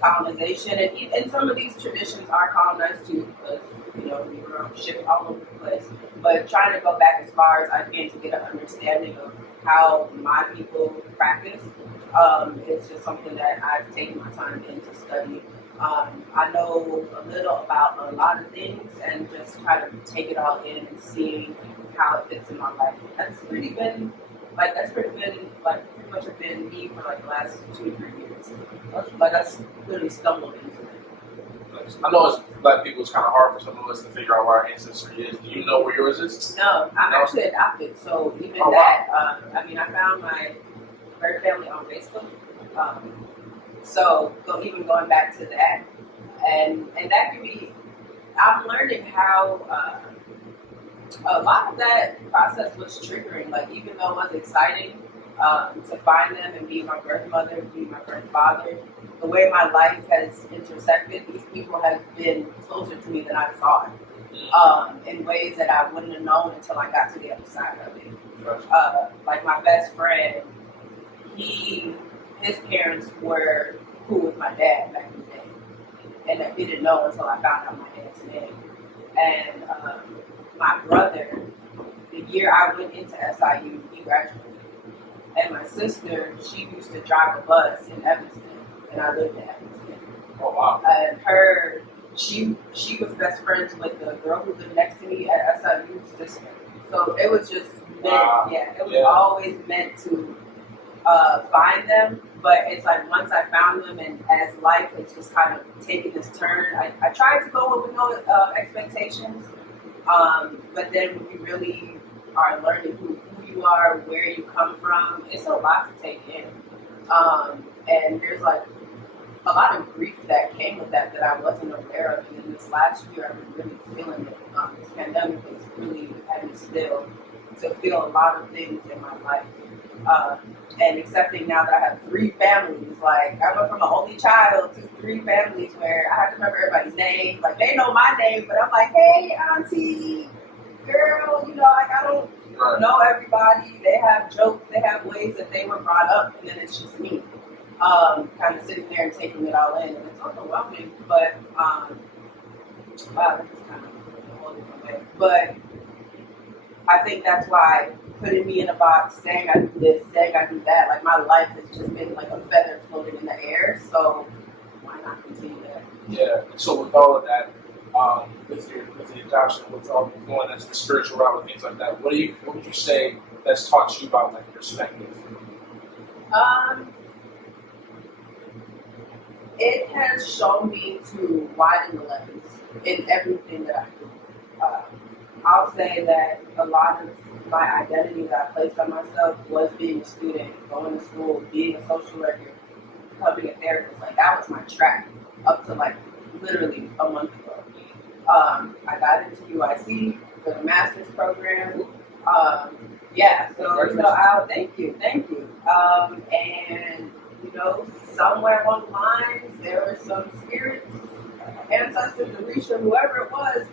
colonization, and some of these traditions are colonized too, because we were shipped all over the place. But trying to go back as far as I can to get an understanding of how my people practice is just something that I've taken my time in to study. I know a little about a lot of things, and just try to take it all in and see how it fits in my life. That's pretty much have been me for like the last 2 or 3 years. Like I literally stumbled into it. I know it's black people. It's kind of hard for some of us to figure out where our ancestry is. Do you know where yours is? No, I'm actually adopted. So even Oh, that, I found my birth family on Facebook. So even going back to that, and that can be. I'm learning how. A lot of that process was triggering. Like even though it was exciting to find them and be my birth mother, be my birth father, the way my life has intersected, these people have been closer to me than I thought, in ways that I wouldn't have known until I got to the other side of it. Like my best friend, his parents were cool with my dad back in the day, and I didn't know until I found out my dad's name. And my brother, the year I went into SIU, he graduated. And my sister, she used to drive a bus in Evanston, and I lived in Evanston. Oh wow! And she was best friends with the girl who lived next to me at SIU's sister. So it was just always meant to find them. But it's like once I found them, and as life has just kind of taken this turn, I tried to go with no expectations. But then when you really are learning who you are, where you come from, it's a lot to take in. And there's like a lot of grief that came with that I wasn't aware of. And in this last year, I've been really feeling it. This pandemic has really had me still to feel a lot of things in my life. And accepting now that I have 3 families, like I went from an only child to 3 families where I have to remember everybody's name. Like they know my name, but I'm like, hey, auntie, girl, like I don't know everybody. They have jokes, they have ways that they were brought up, and then it's just me, kind of sitting there and taking it all in, and it's overwhelming. But wow, this is kind of a whole different way. But I think that's why putting me in a box, saying I do this, saying I do that, like my life has just been like a feather floating in the air. So why not continue that? Yeah. So with all of that, with the adoption, with all the going into the spiritual route and things like that, what would you say that's taught you about like perspective? It has shown me to widen the lens in everything that I do. I'll say that a lot of my identity that I placed on myself was being a student, going to school, being a social worker, becoming a therapist. Like that was my track up to like literally a month ago. I got into UIC for the master's program. So thank you. And somewhere along the lines, there were some spirits, ancestors, Alicia, whoever it was.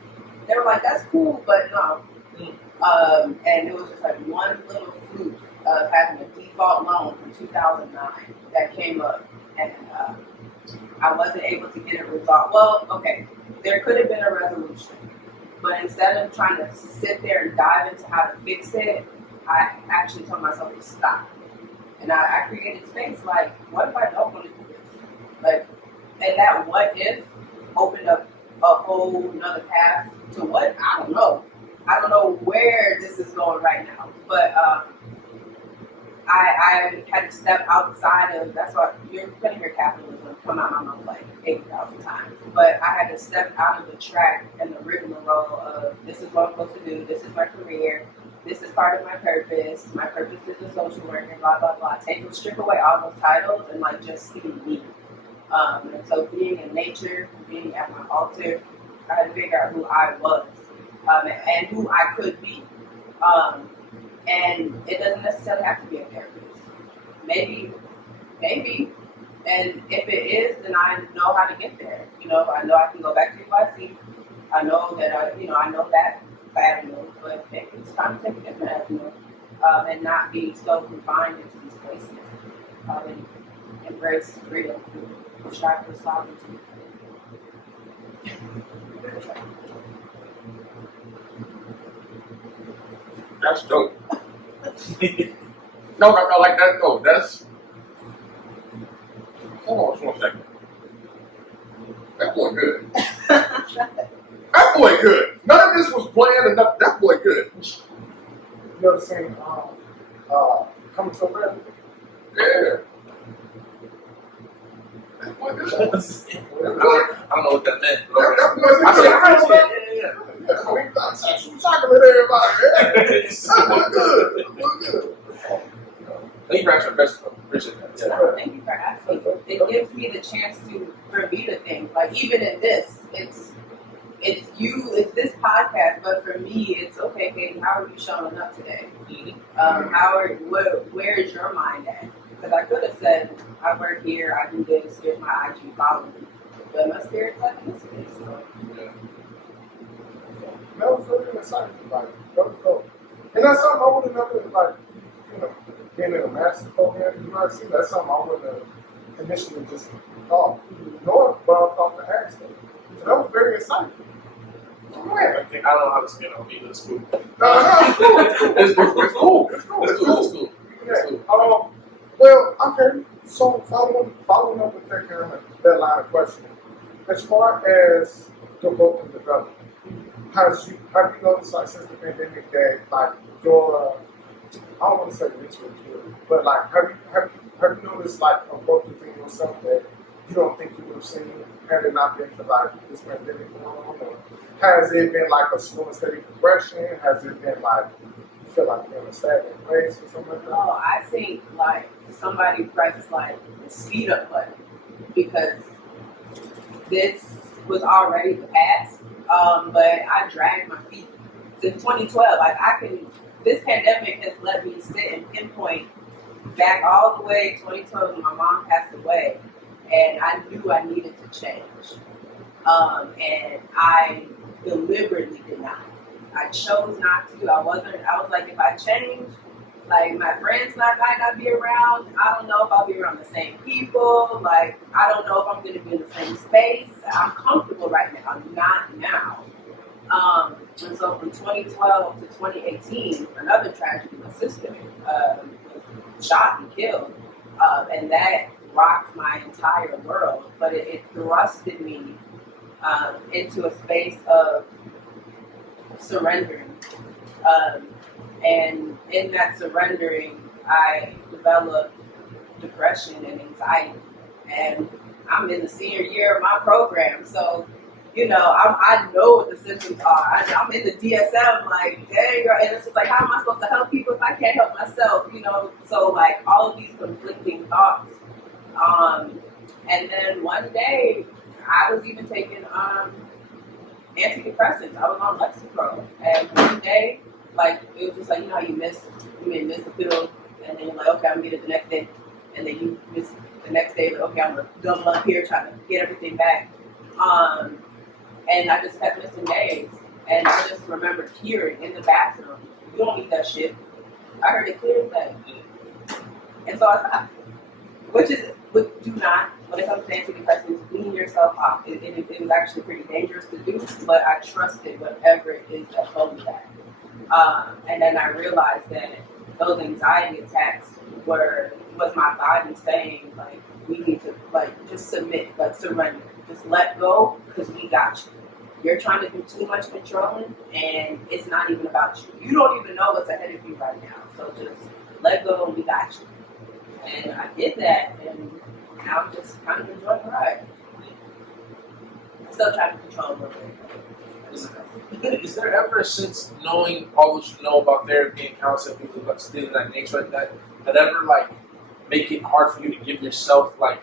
They were like, "That's cool, but no." And it was just like one little fluke of having a default loan from 2009 that came up, and I wasn't able to get it resolved. Well, okay, there could have been a resolution, but instead of trying to sit there and dive into how to fix it, I actually told myself to stop. And I created space like, what if I don't want to do this? Like, and that what if opened up a whole another path to what? I don't know. I don't know where this is going right now. But I had to step outside of, that's why you're going to hear capitalism come out my mouth like 8,000 times. But I had to step out of the track and the rigmarole of this is what I'm supposed to do, this is my career, this is part of my purpose is a social worker, blah, blah, blah. Strip away all those titles and like just see me. And so being in nature, being at my altar, I had to figure out who I was and who I could be. And it doesn't necessarily have to be a therapist. Maybe. And if it is, then I know how to get there. I know I can go back to UIC, I know that I know that avenue, but it's time to take a different avenue, and not be so confined into these places, and embrace freedom, strive for sovereignty. That's dope. No, like that. No, that's. Hold on, just 1 second. That boy good. That boy good. None of this was planned, and that boy good. You know the same Coming to America? Yeah. That boy good. I don't know what that meant. That boy I said, good. I heard you. Yeah. Yeah, so he got sexual chocolate everybody. Yeah. That boy good. That boy good. Thank you for asking the question, though. Appreciate that. So thank you for asking. It gives me the chance for me to think. Like even in this, it's this podcast, but for me, it's okay, Katie. How are you showing up today? Where is your mind at? Because I could have said, I work here, I do this, here's my IG, follow me. But my spirit's like this. So. Yeah. That was really exciting. Like, that was dope. And that's something I would have never, like, you know, being in a master program, you might see that's something I would have initially just thought, nor but I thought to ask them. So that was very exciting. I don't know how to spin on me, but it's cool. No, it's cool. It's cool. It's cool. It's cool. It's cool. It's cool. It's cool. Yeah. Well, okay. So following up with that kind of that line of questioning, as far as your growth and development, have you noticed like since the pandemic that like your I don't want to say mental maturity, but like have you noticed like a growth within yourself that you don't think you would have seen had it not been for like this pandemic going on? Or has it been like a slow and steady progression? Has it been like you feel like you're in a stagnant place or something like that? Oh, I think like somebody pressed like the speed up button because this was already the past. But I dragged my feet since 2012. Like this pandemic has let me sit and pinpoint back all the way 2012 when my mom passed away, and I knew I needed to change. And I deliberately did not. I chose not to. I was like, if I change, like my friends might not be around. I don't know if I'll be around the same people. Like I don't know if I'm going to be in the same space. I'm comfortable right now. I'm not now. And so from 2012 to 2018, another tragedy. My sister was shot and killed, and that rocked my entire world. But it thrusted me into a space of surrendering. And in that surrendering, I developed depression and anxiety. And I'm in the senior year of my program, so you know I know what the symptoms are. I'm in the DSM, like dang, girl, and it's just like, how am I supposed to help people if I can't help myself? You know, so like all of these conflicting thoughts. And then one day, I was even taking antidepressants. I was on Lexapro, and one day, like it was just like, you know how you may miss a pill, and then you're like, okay, I'm gonna get it the next day, and then you miss the next day, but okay, I'm gonna double up here, trying to get everything back. And I just kept missing days, and I just remember hearing in the bathroom, "You don't need that shit." I heard it clear as day, and so I stopped. Do not, when it comes to antidepressants, wean yourself off. It was actually pretty dangerous to do, but I trusted whatever it is that told me that. And then I realized that those anxiety attacks was my body saying, like, we need to, like, just submit, like, surrender. Just let go, because we got you. You're trying to do too much controlling, and it's not even about you. You don't even know what's ahead of you right now. So just let go, and we got you. And I did that, and now I'm just kind of enjoying the ride. I'm still trying to control a little bit. Is there ever, since knowing all that you know about therapy and counseling, things of that nature like that, ever like make it hard for you to give yourself like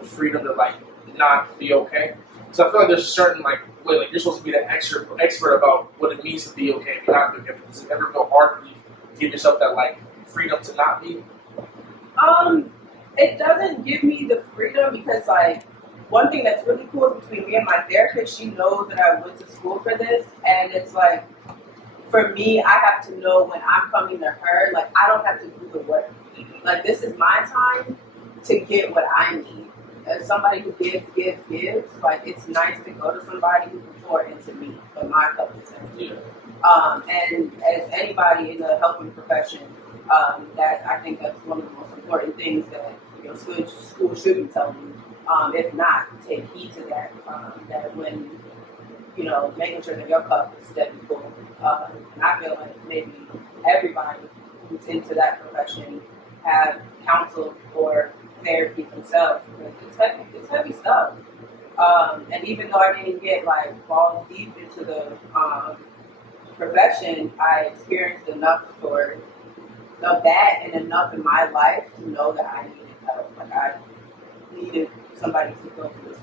the freedom to like not be okay? So I feel like there's a certain like way, like you're supposed to be the expert about what it means to be okay and not be okay. But does it ever feel hard for you to give yourself that like freedom to not be? It doesn't give me the freedom because like one thing that's really cool is between me and my therapist, she knows that I went to school for this, and it's like, for me, I have to know when I'm coming to her, like, I don't have to do the work. Like, this is my time to get what I need. As somebody who gives, like, it's nice to go to somebody who can pour into me, but my cup is empty. And as anybody in the helping profession, that I think that's one of the most important things that school should be telling you. If not, take heed to that. That when making sure that your cup is steady full. And I feel like maybe everybody who's into that profession have counsel or therapy themselves because it's heavy stuff. And even though I didn't get like balls deep into the profession, I experienced enough of that and enough in my life to know that I needed help. Like I needed somebody to go through this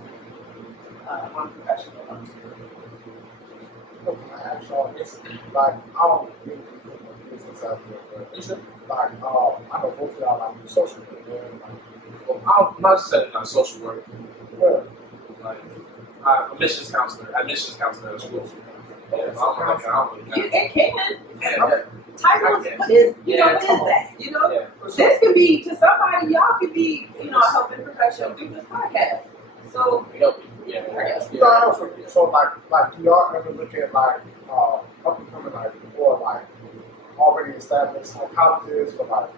on a professional level. Look, I ask y'all this, like, I don't really put my business out there, but like, I know both of y'all like do social media, like, I'm not saying not social work. yeah. Like, I'm admissions counselor at a school. Yeah, It can. Yeah. Titles, Okay. what is Yeah, what is come on. that? Yeah. This can be to somebody. Y'all could be a helping professional through this podcast. So We help people. Yeah. You know, I also, so like, do y'all ever look at like up and coming like or like already established like colleges for like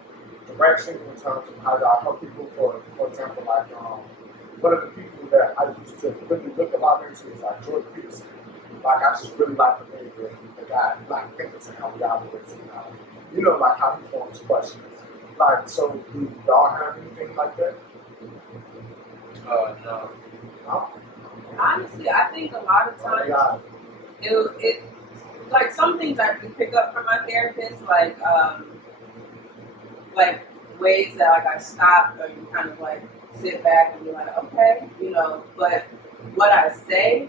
direction in terms of how y'all help people? For example, like one of the people that I used to really look a lot into is like Jordan Peterson. Like I just really like the way the guy like thinks and how he operates and how like how he forms questions. Like, so do y'all have anything like that? No. No? honestly, I think a lot of Oh, times yeah. it like some things I do pick up from my therapist, like ways that like I stop or you kind of like sit back and be like, okay, but what I say,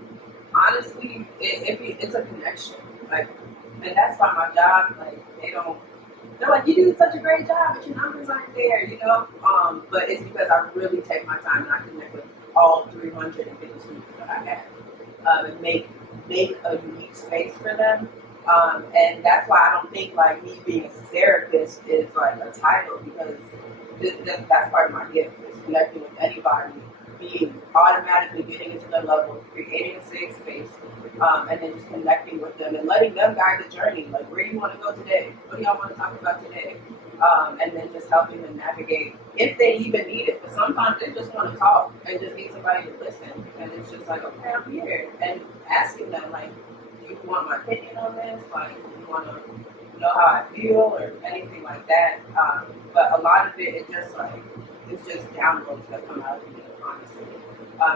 honestly, it's a connection. Like, and that's why my job, like, they're like, you do such a great job, but your numbers aren't there, but it's because I really take my time and I connect with all 350 students that I have, and make a unique space for them. And that's why I don't think like me being a therapist is like a title because that's part of my gift is connecting with anybody, being automatically getting into their level, creating a safe space, and then just connecting with them and letting them guide the journey. Like, where do you want to go today? What do y'all want to talk about today? And then just helping them navigate if they even need it. But sometimes they just want to talk and just need somebody to listen. And it's just like, okay, I'm here. And asking them, like, do you want my opinion on this? Like, do you want to know how I feel or anything like that? But a lot of it's just downloads that come out of me, honestly.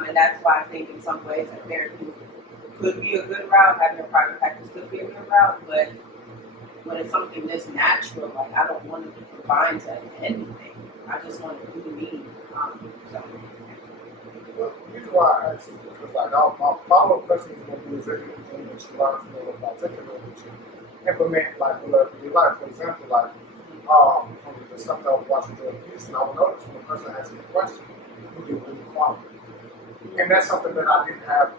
And that's why I think in some ways that therapy could be a good route, having a private practice could be a good route, but when it's something this natural, like I don't want to be confined to anything. I just want to do me. So. Well, the reason why I asked is because like my follow-up question is going to be is there anything that you learn from it in particular that you implement like in your life? For example, like from the stuff that I was watching Jordan Peterson, I would notice when a person asks me a question, who did really quality. And that's something that I didn't have.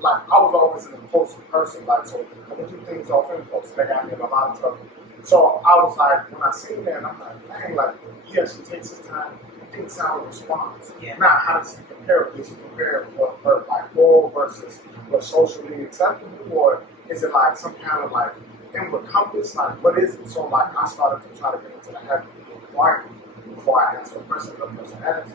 Like I was always an impulsive person, like so I would do things off impulse. That got me in a lot of trouble. So I was like, when I seen that, I'm like, dang, like yes, he takes his time. He thinks how he responds. Yeah. Not how does he compare it? Does he compare what like moral versus what socially acceptable, or is it like some kind of like inward compass? Like what is it? So like I started to try to get into the habit of inquiring before I answer a question. The person asks.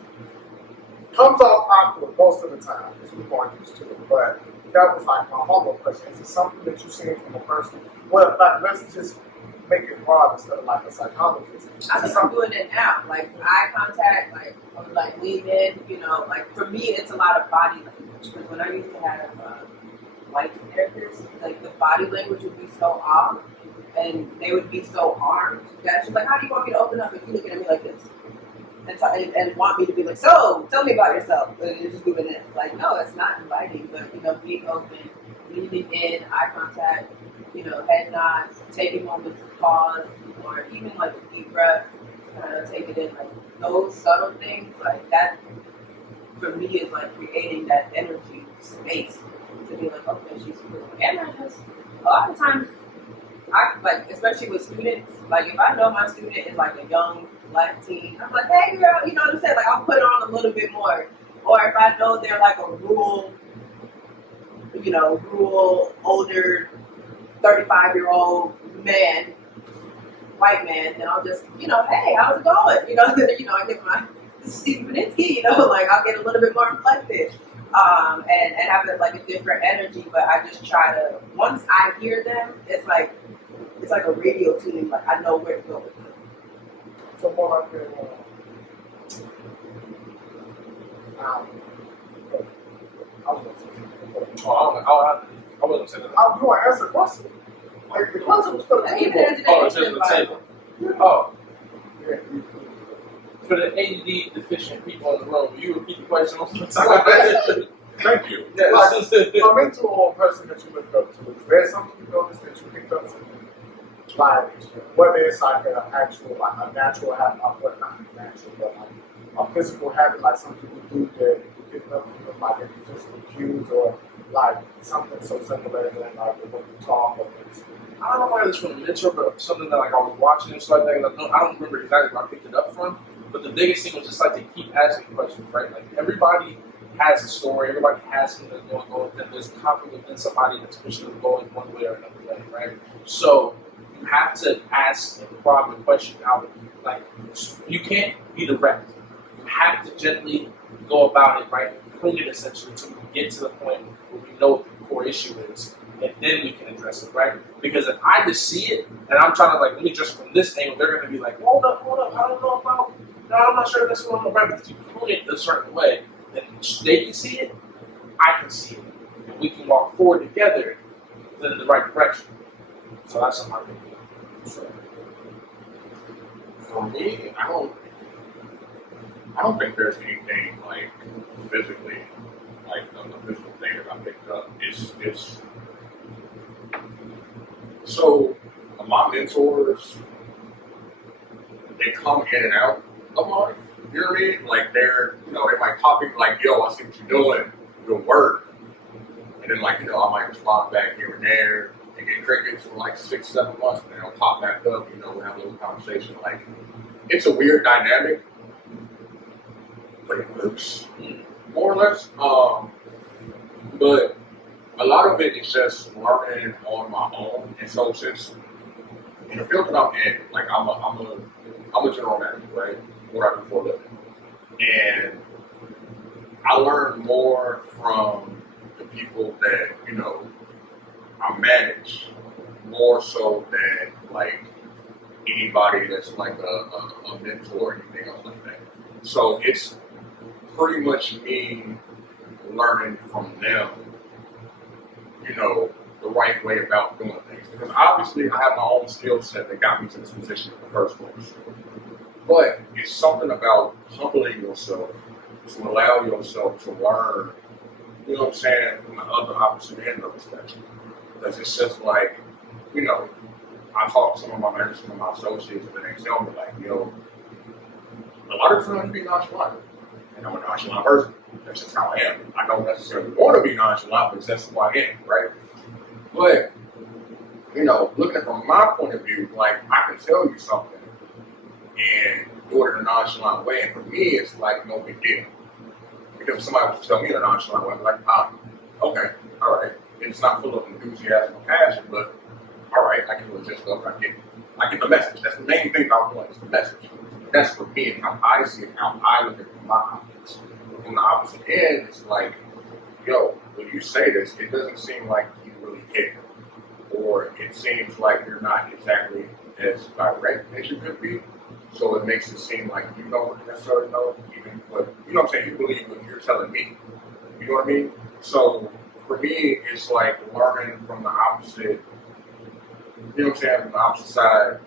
Comes off awkward most of the time because we aren't used to it. But that was like my follow-up question. Is it something that you're seeing from a person? Well, like let's just make it broad instead of like a psychologist. I think I'm doing it now. Like eye contact, like I would like lean in, like for me it's a lot of body language. Because when I used to have white therapists, like the body language would be so off and they would be so armed that she's like, how do you want me to open up if you're looking at me like this? And want me to be like, so tell me about yourself. And you're just moving in. Like, no, it's not inviting, but being open, leaning in, eye contact, head nods, taking moments to pause, or even like a deep breath, kind of take it in, like those subtle things, like that. for me is like creating that energy space to be like, okay, she's cool. And I just a lot of times I like, especially with students, like if I know my student is like a young black teen, I'm like, hey girl, you know what I'm saying? Like I'll put on a little bit more. Or if I know they're like a rural older 35-year-old man, white man, then I'll just, hey, how's it going? I get my this is Stephen Paninsky, like I'll get a little bit more reflective. And have like a different energy, but I just try to once I hear them, it's like a radio tuning, like I know where to go with them. So more like I was gonna say something. I wasn't saying that. I was going to answer the question. Like the question was for the Even people. as an Oh, it's Asian just the table. Yeah. Oh, Yeah. for the ADD deficient people in the room, will you repeat the question one more time? Thank you. Yes. A mentor or a person that you look up to, is there something you noticed that you picked up from them? Like, whether it's like an actual, like a natural habit, what not natural, but like a physical habit, like some people do that you pick up from them, like any physical cues, or like something so simple as in like the way you talk or things. I don't know why this from a mentor, but something that like I was watching and stuff like that. And I don't remember exactly where I picked it up from, but the biggest thing was just like to keep asking questions, right? Like everybody has a story, everybody has something that's going on with them. There's conflict within somebody that's pushing them going one way or another way, right? So you have to ask and prod the question out. Like you can't be direct. You have to gently go about it, right? Bring it essentially to get to the point where we know what the core issue is, and then we can address it, right? Because if I just see it and I'm trying to like let me address it from this angle, they're going to be like, hold up, I don't know about. No, I'm not sure that's what I'm about. But if you point it a certain way, then they can see it, I can see it, and we can walk forward together in the right direction. So that's something I think. So, For me, I don't think there's anything like physically, like a physical thing that I picked up. It's so my mentors, they come in and out of life. You know what I mean? Like they might pop in like, yo, I see what you're doing, good work. And then like, I might respond back here and there and get crickets for like 6-7 months, and then I'll pop back up, we'll have a little conversation. Like, it's a weird dynamic, but it works, more or less. But a lot of it is just learning on my own. And so since in the field that I'm in, like I'm a general manager, right? What I do for a living. And I learn more from the people that, I manage, more so than like anybody that's like a mentor or anything else like that. So it's pretty much me learning from them, the right way about doing things. Because obviously I have my own skill set that got me to this position in the first place. But it's something about humbling yourself to allow yourself to learn, from the other opposite end of the spectrum. Because it's just like, I talk to some of my managers, some of my associates, and they tell me like, a lot of times you be nonchalant. And I'm a nonchalant person. That's just how I am. I don't necessarily want to be nonchalant, but that's who I am, right? But, looking at it from my point of view, like, I can tell you something and do it in a nonchalant way. And for me, it's like no big deal. Because if somebody was to tell me in a nonchalant way, I'm like, okay, all right. It's not full of enthusiasm or passion, but all right, I can just go. I get the message. That's the main thing I want is the message. That's for me and how I see it, how I look at it from my optics. From the opposite end, it's like, when you say this, it doesn't seem like you really care. Or it seems like you're not exactly as direct as you could be. So it makes it seem like you don't necessarily know even what, you believe what you're telling me. You know what I mean? So for me, it's like learning from the opposite, from the opposite side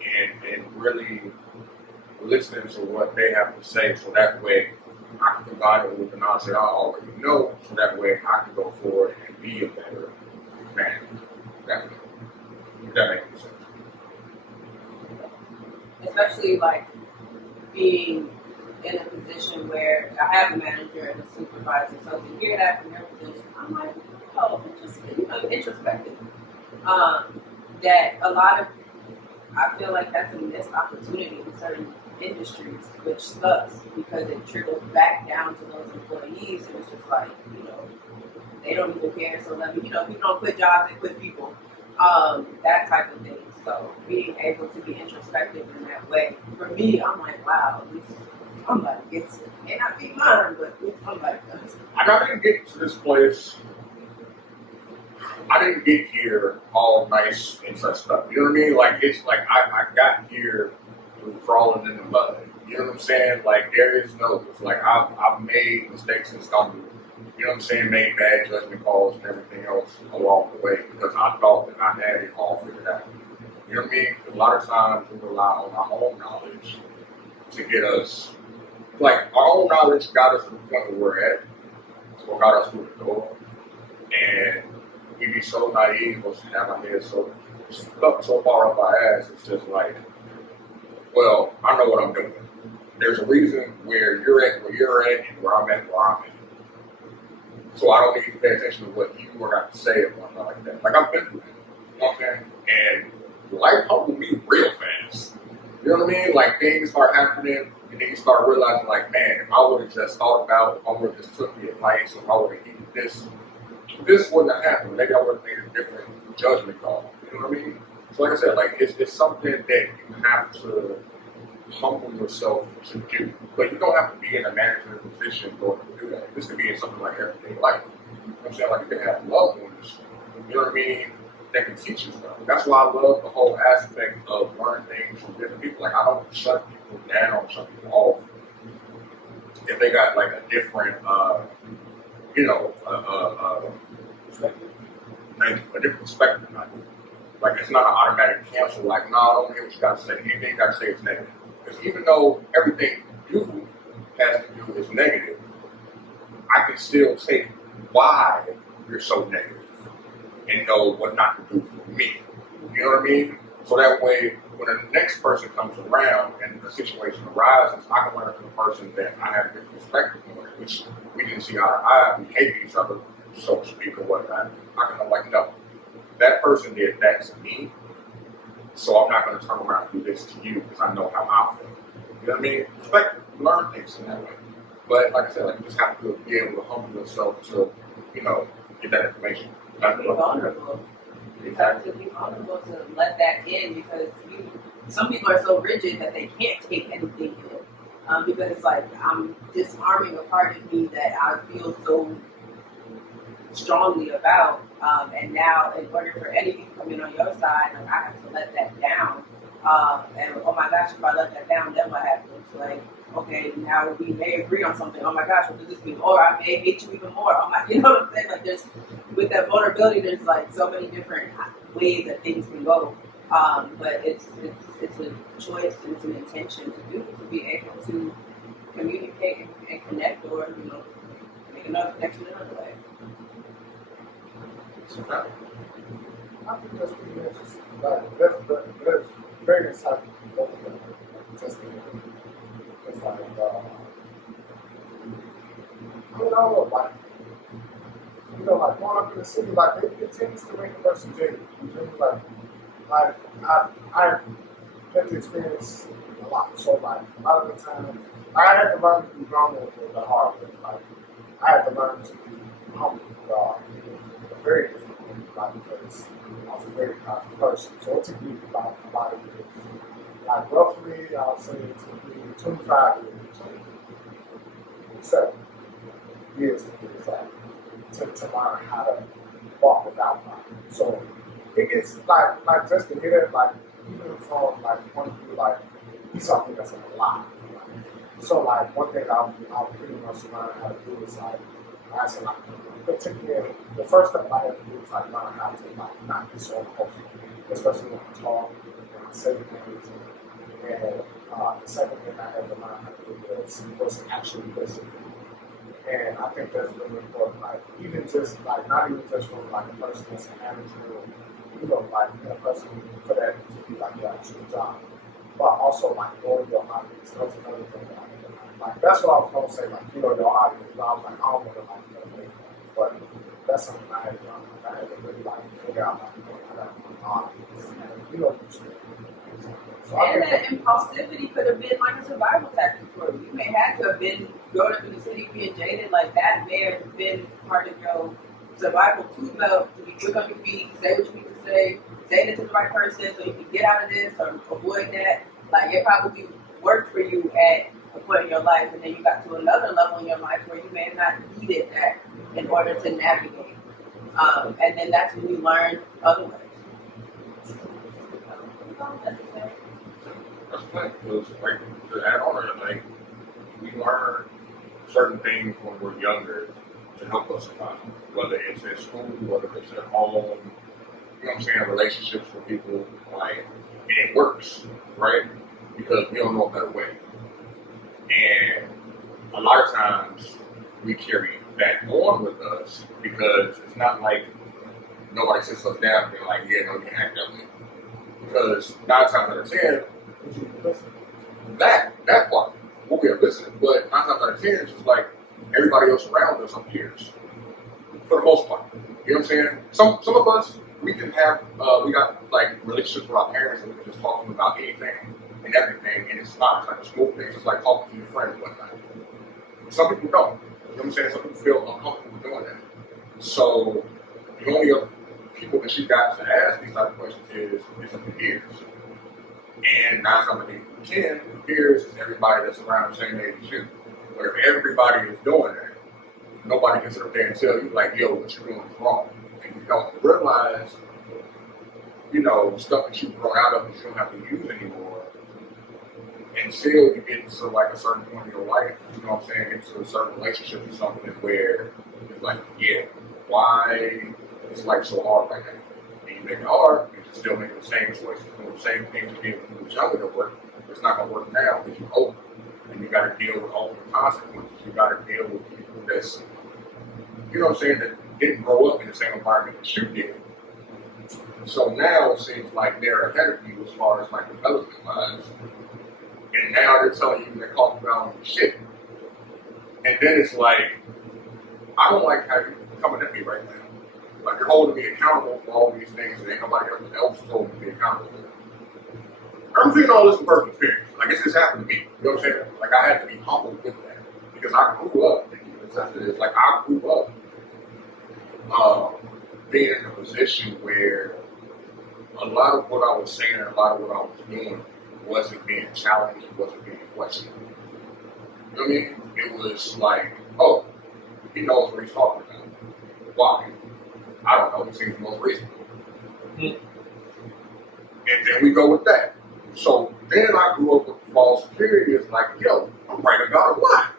and really listening to what they have to say so that way I can combine it with the knowledge that I already know so that way I can go forward and be a better man. If that makes sense. Especially like being in a position where I have a manager and a supervisor supervisor. So to hear that from your position, I'm like, oh, introspective. That a lot of, I feel like that's a missed opportunity in certain industries, which sucks because it trickles back down to those employees, and it's just like, they don't even care. So let me, people don't quit jobs, they quit people. That type of thing. So being able to be introspective in that way, for me, I'm like, wow, at least somebody gets it. May not be mine, but at least somebody does. And I didn't get to this place. I didn't get here all nice and dressed up. You know what I mean? Like, it's like I got here through crawling in the mud. You know what I'm saying? Like, Darius knows. Like, I've made mistakes and stumbled. You know what I'm saying? Made bad judgment calls and everything else along the way because I thought that I had it all figured out. You know what I mean? A lot of times we rely on our own knowledge to get us, like, our own knowledge got us to the point where we're at, or got us through the door. And we be so naive or have our heads so stuck so far up our ass, it's just like, well, I know what I'm doing. There's a reason where you're at where you're at and where I'm at where I'm at. So I don't need to pay attention to what you were got to say or whatnot like that. Like, I've been through that. You know what I'm saying? And life humbled me real fast. You know what I mean? Like, things start happening, and then you start realizing, like, man, if I would have just thought about, if I would have just took the advice, if I would have heeded this wouldn't have happened. Maybe I would have made a different judgment call. You know what I mean? So like I said, like, it's something that you have to humble yourself to do. But you don't have to be in a management position in order to do that. This could be in something like everyday life. You know what I'm saying? Like, you can have loved ones, you know what I mean, that can teach you stuff. That's why I love the whole aspect of learning things from different people. Like, I don't shut people down, shut people off. If they got, like, a different, a different perspective. Like, it's not an automatic cancel. Like, no, I don't hear what you got to say. Anything you got to say is negative. Because even though everything you do has to do is negative, I can still take why you're so negative and know what not to do for me. You know what I mean? So that way, when the next person comes around and the situation arises, I can learn from the person that I have a different perspective on, which we didn't see eye to eye, we hate each other, so to speak, or whatnot. I can know, like, no, that person did that to me, so I'm not going to turn around and do this to you because I know how I feel. You know what I mean? Perspective, learn things in that way. But like I said, like, you just have to be able to humble yourself to, get that information. Be vulnerable. You have to be vulnerable to let that in because some people are so rigid that they can't take anything in. Because it's like I'm disarming a part of me that I feel so strongly about. And now, in order for anything to come in on your side, like, I have to let that down. And oh my gosh, if I let that down, then what happens? Like, okay, now we may agree on something. Oh my gosh, what does this mean? Or I may hate you even more. Oh my, you know what I'm saying? Like, with that vulnerability, there's like so many different ways that things can go. But it's a choice and it's an intention to be able to communicate and connect, or make another connection another way. Okay. I think that's pretty interesting. Like, that's very insightful. Just it's like, I don't know, like growing up in the city, like it tends to make a person jaded. Like I had to experience a lot. So like a lot of the times, I had to learn to be vulnerable the hard way. Like I had to learn to be humble, very difficult. Like because I was a very prideful person. So it took me about a lot of years. Like roughly, I'll say it took me 25 years, 27 years to be exact, to learn how to walk without lying. So it gets like just to hear that, like even from like point of view, like he's something that's a lot. So like one thing I'll pretty much learn how to do is like I said like particularly the first step I had to do is like learn how to like not be so impulsive, especially when I talk, when I say things. And the second thing I had to learn how to do was actually listen. And I think that's really important. Like even just like not even just from like a person that's a manager or like a person for that to be like your actual job. But also like knowing your audience. That's another thing that I had to learn Like that's what I was gonna say. Like your audience. But I was like, I don't want to like, but that's something I had to learn. Like, I had to really like figure out like, I got my audience. So And that impulsivity could have been like a survival tactic for you. You may have to have been growing up in the city being jaded like that may have been part of your survival too, though, to be quick on your feet, say what you need to say it to the right person so you can get out of this or avoid that. Like it probably worked for you at a point in your life, and then you got to another level in your life where you may have not needed that in order to navigate. And then that's when you learn other ways. That's funny because, like, to add on to it, like, we learn certain things when we're younger to help us survive. Whether it's at school, whether it's at home, you know what I'm saying, relationships with people, like, and it works, right? Because we don't know a better way. And a lot of times we carry that on with us because it's not like nobody sits us down and be like, yeah, no, you can act that way. Because 9 times out of 10, that part, we'll be able to listen, but 9 times out of 10, it's just like everybody else around us on peers, for the most part. You know what I'm saying? Some of us, we can have, we got like relationships with our parents and we can just talk to them about anything and everything, and it's fine. It's like a smooth thing. It's like talking to your friend and whatnot. Some people don't. You know what I'm saying? Some people feel uncomfortable doing that. So the only other people that you got to ask these type of questions is the peers. And 9 times out of 10, the peers is everybody that's around the same age as you. But if everybody is doing that, nobody can sit up there and tell you like, yo, what you're doing is wrong. And you don't realize, stuff that you've grown out of that you don't have to use anymore until you get to like a certain point in your life, you know what I'm saying, into a certain relationship or something where it's like, yeah, why is life so hard right now? And you make it hard, and you're still making the same choices, doing the same things you did when you were younger to work. It's not going to work now because you're older. And you got to deal with all the consequences. You got to deal with people that's, you know what I'm saying, that didn't grow up in the same environment that you did. So now it seems like they're ahead of you as far as like development wise. And now they're telling you they're talking about shit. And then it's like, I don't like how you're coming at me right now. Like you're holding me accountable for all these things and ain't nobody else holding me accountable for them. I'm seeing all this from personal experience. Like it's just happened to me. You know what I'm saying? Like I had to be humble with that. Because I grew up, like I grew up being in a position where a lot of what I was saying and a lot of what I was doing wasn't being challenged, wasn't being questioned. You know what I mean? It was like, oh, he knows what he's talking about. Why? I don't know. He seems most reasonable. Mm-hmm. And then we go with that. So then I grew up with false security. It's like, yo, I'm right about a lot.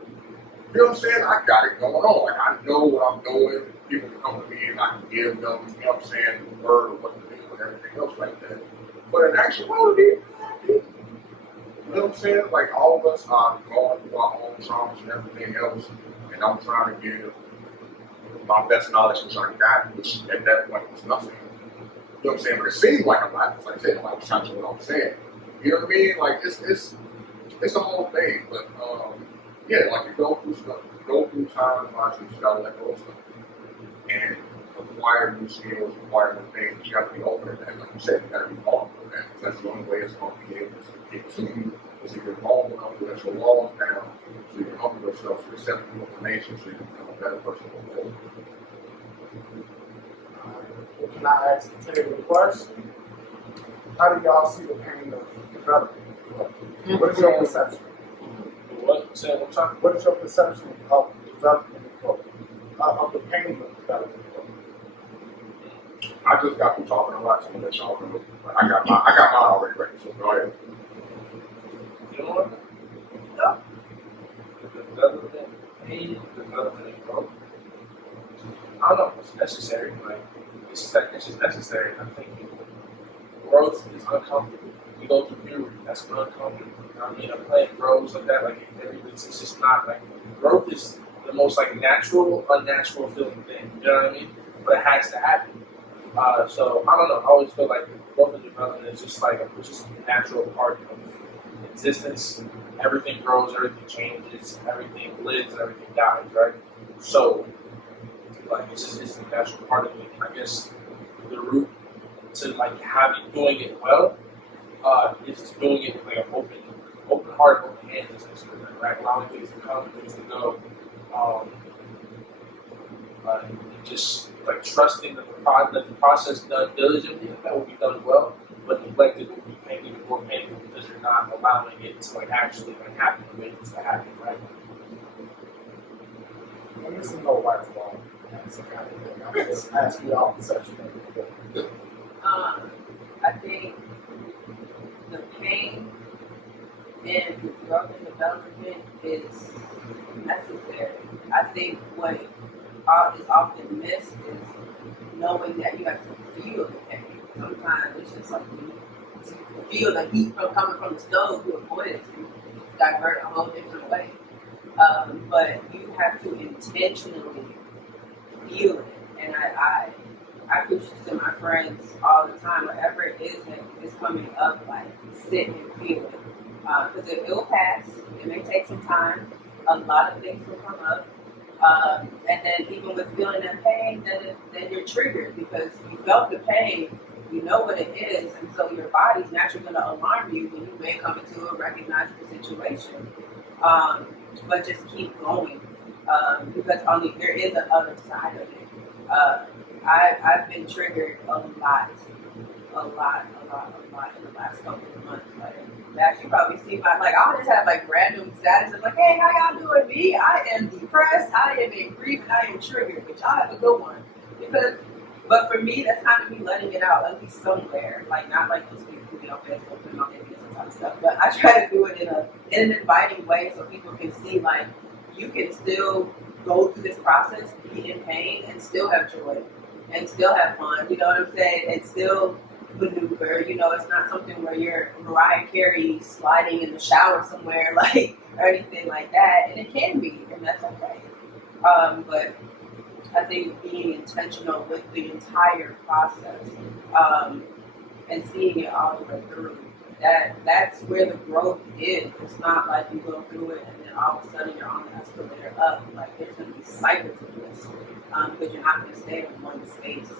You know what I'm saying? I got it going on. Like I know what I'm doing. People can come to me and I can give them, you know what I'm saying, the word of what to do and everything else like that. But in actuality, you know what I'm saying? Like all of us are going through our own traumas and everything else. And I'm trying to give my best knowledge, which I got, which at that point was nothing. You know what I'm saying? But it seemed like a lot. Like I said, I was trying to do what I'm saying. You know what I mean? Like it's a whole thing. But yeah, like you go through stuff, you go through time in life, you just gotta let go of stuff. And acquire new skills, acquire new things, you gotta be open to that. Like you said, you gotta be vulnerable to that. Because that's the only way it's gonna be able to get to you is if you're vulnerable enough to let your walls down, so you can humble yourself to accept new information so you can become a better person going forward. Can I ask a technical question? How do y'all see the pain of development? What is your perception? What? Say one time. What is your perception of development of the pain of development? I just got through talking a lot, so I'm gonna let y'all know. I got mine already ready, so go ahead. You know what? No. Development, pain, development, and growth. I don't know. It's necessary. Like it's just necessary. I think growth is uncomfortable. You go through puberty, that's uncomfortable. I mean, a plant grows like that. Like it's just not like growth is the most like natural, unnatural feeling thing. You know what I mean? But it has to happen. So I don't know. I always feel like growth and development is just like it's just a natural part existence, everything grows, everything changes, everything lives, everything dies, right? So, like, it's the natural part of it. And I guess the root to like having doing it well is doing it with like an open heart, open hands, essentially, right? Allowing things to come, things to go, and just like trusting that the process done diligently that will be done well, but neglected will be even more painful because you're not allowing it to like actually like happen the way it needs to happen, right? And this is no right or wrong. That's the kind of thing. I'm just asking y'all perception. I think the pain and growth and development is necessary. I think what is often missed is knowing that you have to feel the pain. Sometimes it's just like you feel the heat from coming from the stove, you avoid it to divert a whole different way. But you have to intentionally feel it. And I preach this to my friends all the time. Whatever it is that is coming up, like sit and feel it. Because it will pass. It may take some time. A lot of things will come up. And then even with feeling that pain, then you're triggered because you felt the pain, you know what it is, and so your body's naturally going to alarm you when you may come into a recognizable situation. But just keep going because there is an other side of it. I've been triggered a lot in the last couple of months. Like, Vash, you probably see I'll just have like random statuses like, hey, how y'all doing? Me, I am depressed, I am in grief, and I am triggered, but y'all have a good one. But for me, that's kind of me letting it out, at least somewhere. Like, not like those people who get on Facebook and on their business type of stuff, but I try to do it in an inviting way so people can see, like, you can still go through this process, be in pain, and still have joy, and still have fun, you know what I'm saying, and still maneuver. It's not something where you're Mariah Carey sliding in the shower somewhere, like, or anything like that, and it can be, and that's okay. But I think being intentional with the entire process and seeing it all the way through, that's where the growth is. It's not like you go through it and then all of a sudden you're on the escalator up. Like, there's going to be cycles of this because you're not going to stay in one space.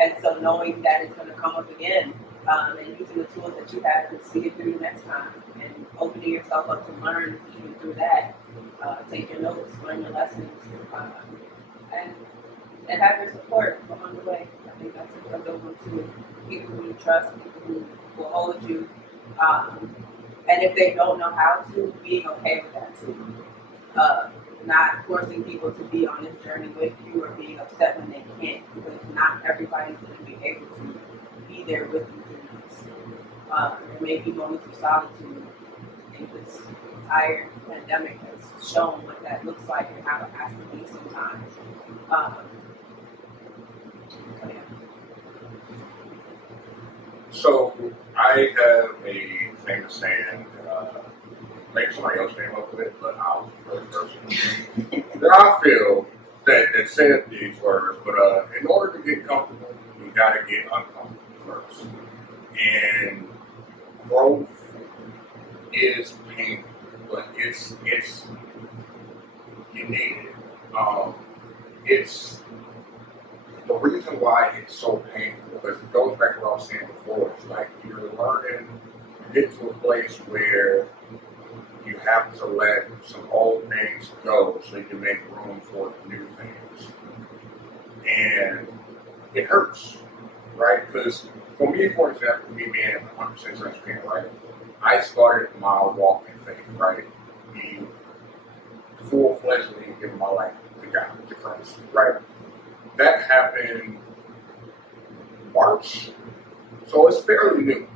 And so knowing that it's going to come up again and using the tools that you have to see it through next time and opening yourself up to learn even through that. Take your notes, learn your lessons, and have your support along the way. I think that's a good one too. People who you trust, people who will hold you. And if they don't know how to, being okay with that too. Not forcing people to be on this journey with you or being upset when they can't, because not everybody's going to be able to be there with you through this. There may be moments of solitude. I think this entire pandemic has shown what that looks like and how it has to be sometimes. So I have a famous saying, maybe somebody else came up with it, but I was the first person that I feel that said these words. But in order to get comfortable, you got to get uncomfortable first. And growth is painful, but it's you need it. It's the reason why it's so painful because it goes back to what I was saying before. It's like you're learning, you get to a place where you have to let some old things go so you can make room for the new things. And it hurts, right? Because for me, for example, me being 100% transparent, right? I started my walk in faith, right? Being full-fledgedly giving my life to God, to Christ, right? That happened March, so it's fairly new.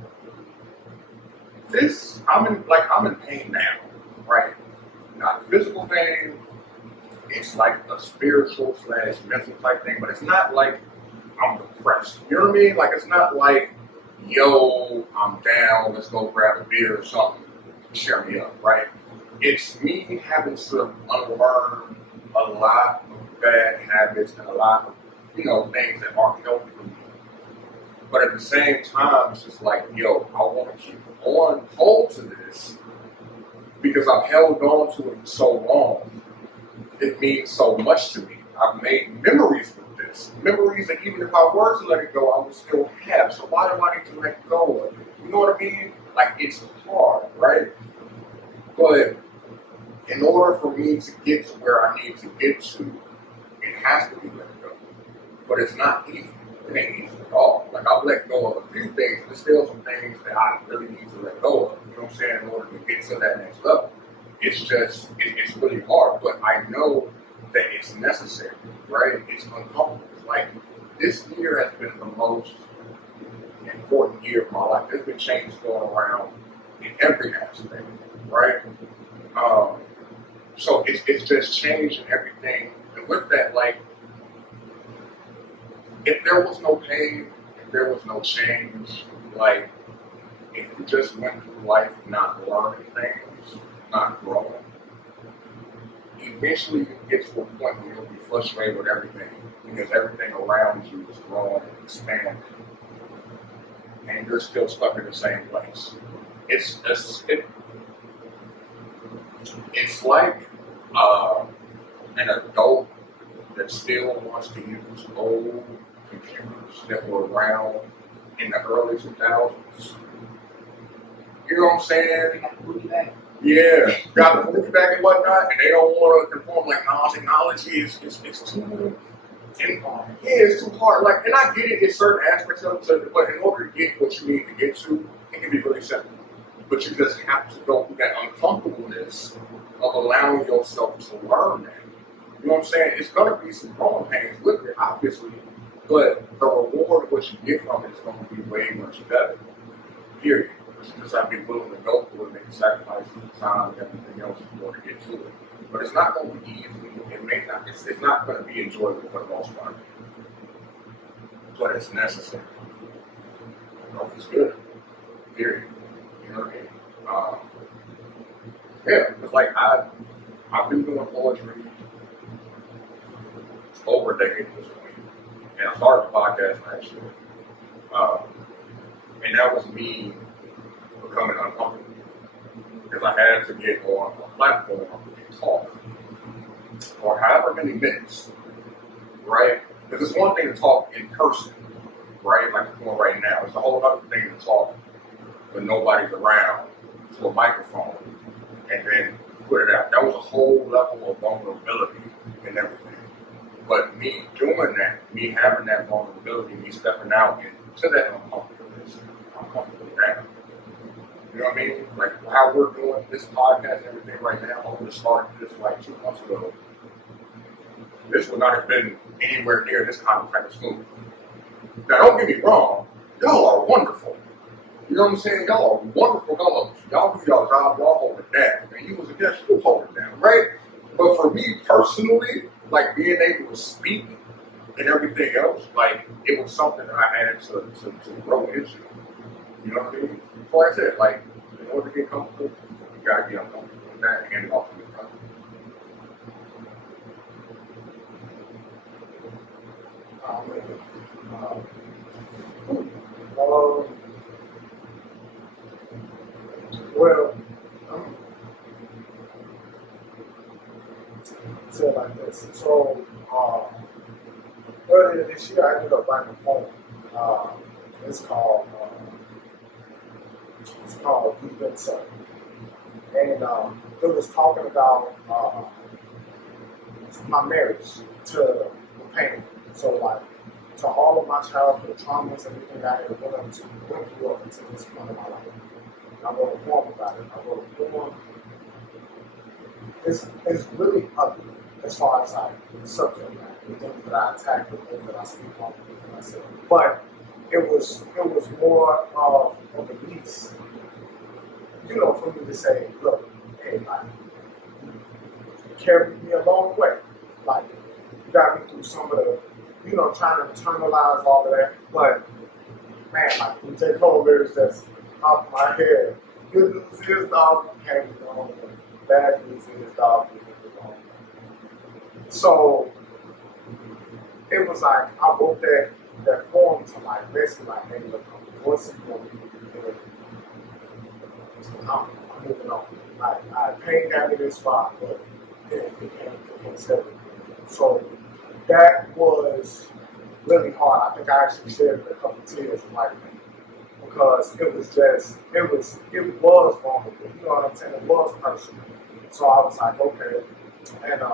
I'm in pain now, right? Not physical pain. It's like a spiritual / mental type thing, but it's not like I'm depressed. You know what I mean? Like, it's not like, yo, I'm down, let's go grab a beer or something, cheer me up, right? It's me having to unlearn a lot of bad habits and a lot of, things that aren't healthy for me. But at the same time, it's just like, yo, I want to keep on hold to this because I've held on to it for so long. It means so much to me. I've made memories with this. Memories that even if I were to let it go, I would still have. So why do I need to let go of it? You know what I mean? Like, it's hard, right? But in order for me to get to where I need to get to, it has to be let go. But it's not easy. It ain't easy at all. Like, I've let go of a few things, but there's still some things that I really need to let go of. You know what I'm saying? In order to get to that next level. It's just, it's really hard. But I know that it's necessary, right? It's uncomfortable. It's like, this year has been the most important year of my life. There's been changes going around in every aspect, right? So it's just changing everything. And with that, like, if there was no pain, if there was no change, like, if you just went through life not learning things, not growing, eventually you get to a point where you'll be frustrated with everything because everything around you is growing and expanding, and you're still stuck in the same place. It's like an adult that still wants to use old computers that were around in the early 2000s. You know what I'm saying? They got the booty back. Yeah, got the movie back and whatnot, and they don't want to conform. Like, no, technology is too. It's too hard. Like, and I get it in certain aspects of it, but in order to get what you need to get to, it can be really simple. But you just have to go through that uncomfortableness of allowing yourself to learn that. You know what I'm saying? It's gonna be some growing pains with it, obviously, but the reward of what you get from it is gonna be way much better. Period. But you just have to be willing to go through it, make sacrifices, time, and everything else in order to get to it. But it's not gonna be easy. It may not. It's not gonna be enjoyable for the most part. But it's necessary. Growth is good. Period. You know what I mean? Yeah, it's like I've been doing poetry over a decade at this point, and I started the podcast last year, and that was me becoming uncomfortable because I had to get on a platform and talk for however many minutes, right? Because it's one thing to talk in person, right? Like we're doing right now. It's a whole other thing to talk when nobody's around to a microphone and then put it out. That was a whole level of vulnerability and everything. But me doing that, me having that vulnerability, me stepping out into that uncomfortableness, I'm comfortable now. You know what I mean? Like how we're doing this podcast and everything right now, I would have started this like 2 months ago. This would not have been anywhere near this kind of smooth. Now don't get me wrong, y'all are wonderful. You know what I'm saying? Y'all are wonderful fellows. Y'all do y'all job, y'all hold it down. And you was a guest, you hold it down, right? But for me personally, like being able to speak and everything else, like it was something that I had to grow into. You know what I mean? So like I said, like in order to get comfortable, you gotta be uncomfortable with that and off the front. Well, say it like this. So, earlier this year, I ended up writing a poem. It's called "You've Been Served," and it was talking about my marriage to the pain. So, like, to all of my childhood traumas and everything I had went through up until this point in my life. I wrote a poem about it. I wrote a poem. It's really ugly as far as like the subject matter, the things that I attack, the things that I speak on, the things that I say. But it was more of a release, you know, for me to say, look, hey, like, you carried me a long way. Like, you got me through some of the, you know, trying to internalize all of that. But man, like, when J. Cole lyrics that's off my head. Good news is, dog, you came the wrong way. Bad news is, dog, you came the wrong way. So it was like I wrote that that form to like basically like, hey, look, I'm divorcing you. I'm moving on. Like, pain got me this far, but it can't settle. So that was really hard. I think I actually shed a couple tears like because it was vulnerable. You know what I'm saying? It was personal. So I was like, okay. And I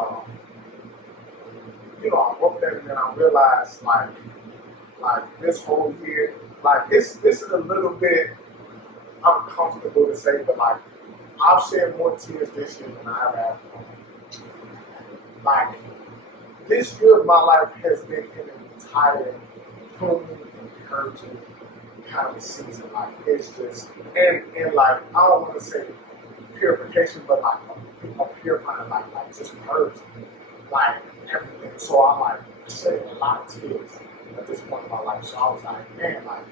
wrote that and then I realized like this whole year, like this is a little bit uncomfortable to say, but like I've shed more tears this year than I ever have. Like this year of my life has been an entire pruning, encouraging kind of season. Like it's just and like I don't want to say purification, but like a purifying, like just purging, like everything. So I shed a lot of tears at this point in my life. So I was like, man, like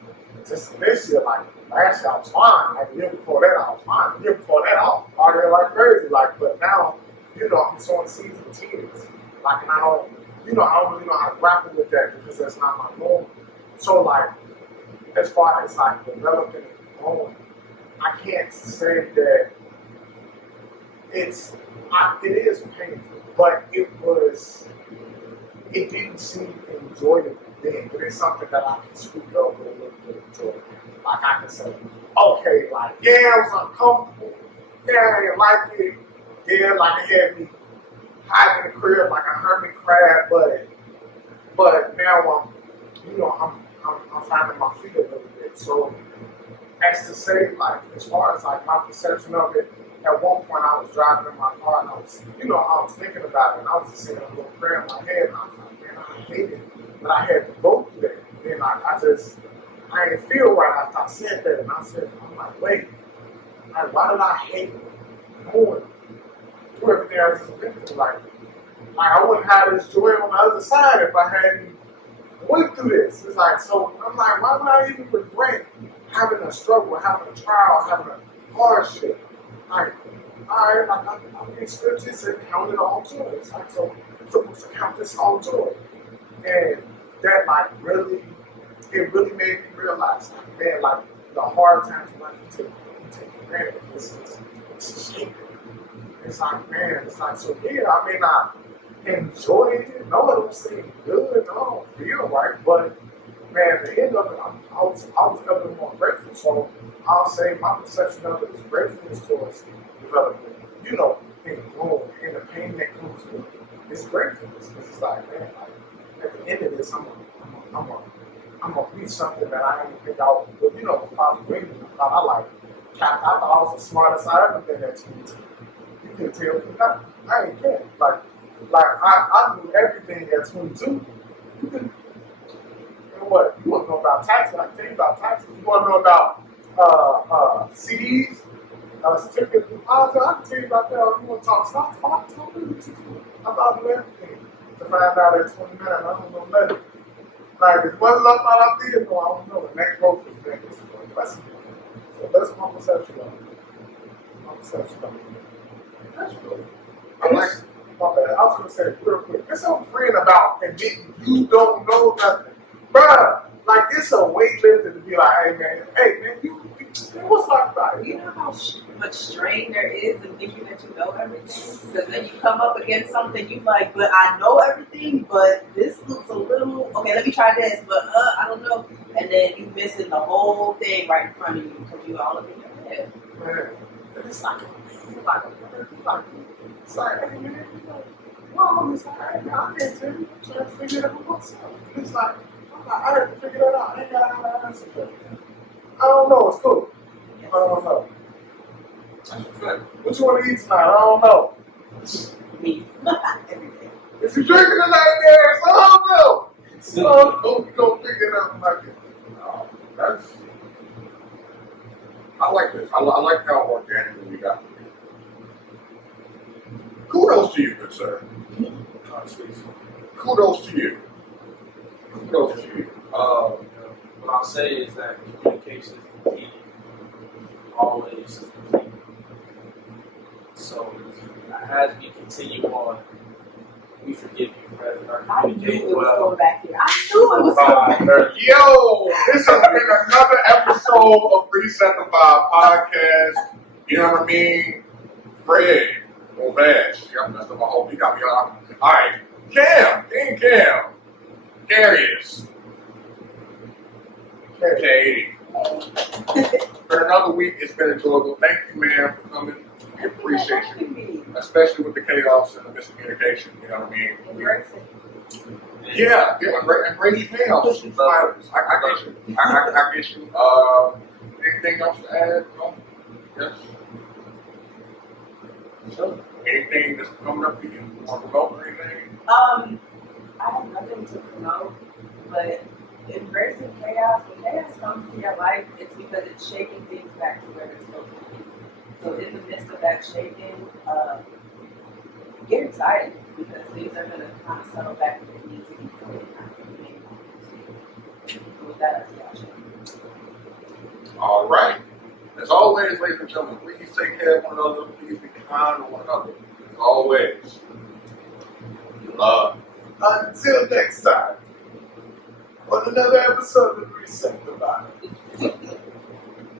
just this year, like last year I was fine. Like the year before that I was fine. The year before that I was partying like crazy. Like, but now, I'm sowing seeds of tears. Like, and I don't really know how to grapple with that because that's not my norm. So like, as far as like developing and growing, I can't say that it is painful, but it didn't seem enjoyable then, but it's something that I can speak of with a little bit of joy. Like I can say, okay, like yeah, it was uncomfortable. Yeah, I didn't like it. Yeah, like it had me hiding in the crib like a hermit crab, but now I'm finding my feet a little bit. So as to say, like as far as like my perception of it, at one point I was driving in my car and I was thinking about it and I was just saying a little prayer in my head and I was like, man, I hate it. But I had to go through that. And like I didn't feel right after I said that. And I'm like, wait, like, why did I hate going through everything I just been through? Like I wouldn't have this joy on the other side if I hadn't went through this. It's like, so I'm like, why would I even regret having a struggle, having a trial, having a hardship? Like, all right, like I'm in scriptures and count it all joy. It's like, so I'm supposed to count this all joy. And that like really made me realize, like, man, like the hard times in life you take for granted. It's shaping. It's like, man, it's like, so yeah, I may not enjoy it. No, it don't seem good. No, I don't feel right. But man, at the end of it, I was never more grateful. So I'll say my perception of it is gratefulness towards development. And growing and the pain that comes with it. It's gratefulness because it's like, man, like at the end of this, I'm gonna reach something that I didn't think I would, possibly. I thought I was the smartest I ever been at 22. You can tell me nothing. I ain't care. Like I knew everything at 22. You can. What? You want to know about taxes? I can tell you about taxes. You want to know about CDs, certificates of deposit? I can tell you about that. You want to talk stocks? I can tell you about everything. To find out at 29, I don't know nothing. Like, if one love I did, no, I don't know. And that growth is big. It's a blessing. So that's my perception of it. That's true. My bad. I was going to say it real quick. It's so freeing about admitting you don't know nothing. Bruh, like it's a weight lifted to be like, hey man, what's life about? You know how much strain there is in thinking that you know everything? Because then you come up against something you like, but I know everything, but this looks a little, okay, let me try this, but I don't know. And then you missing the whole thing right in front of you because you all up in your head. Man, it's like, hey man, well, it's like, I can't tell you, I'm trying to figure it out myself. It's like, I had to figure that out. I ain't got an answer for it. I don't know. It's cool. Yes. I don't know. What you want to eat tonight? I don't know. Me. Everything. Is you drinking tonight, Darius? I don't know. So you gonna figure it out like it. I like this. I like how organically we got here. Kudos to you, good sir. Kudos to you. Kudos to you. What I'll say is that communication is the key. Always is the key. So as we continue on, We forgive you for having our I knew communication it was well. going back here. I knew it was going back here. Yo, this has been another episode of Reset the Vibe podcast. You know what I mean? Fred or Vash. Yeah, I messed up my whole. You got me on. All right, Cam, Darius, Katie. For another week, it's been enjoyable. Thank you, man, for coming. We appreciate you, especially with the chaos and the miscommunication. You know what I mean? Embrace it. Yeah, embrace chaos. I get you. I get you. Anything else to add? No? Yes. Sure. Anything that's coming up for you? Want to promote or anything? I have nothing to promote, but embracing chaos. When chaos comes to your life, it's because it's shaking things back to where they're supposed to be. So in the midst of that shaking, get excited because things are going to kind of settle back where they need to be for the kind of thing. With that, I'll see y'all. All right. As always, ladies and gentlemen, please take care of one another. Please be kind to one another. As always, love. Until next time, on another episode of Reset the Vibe.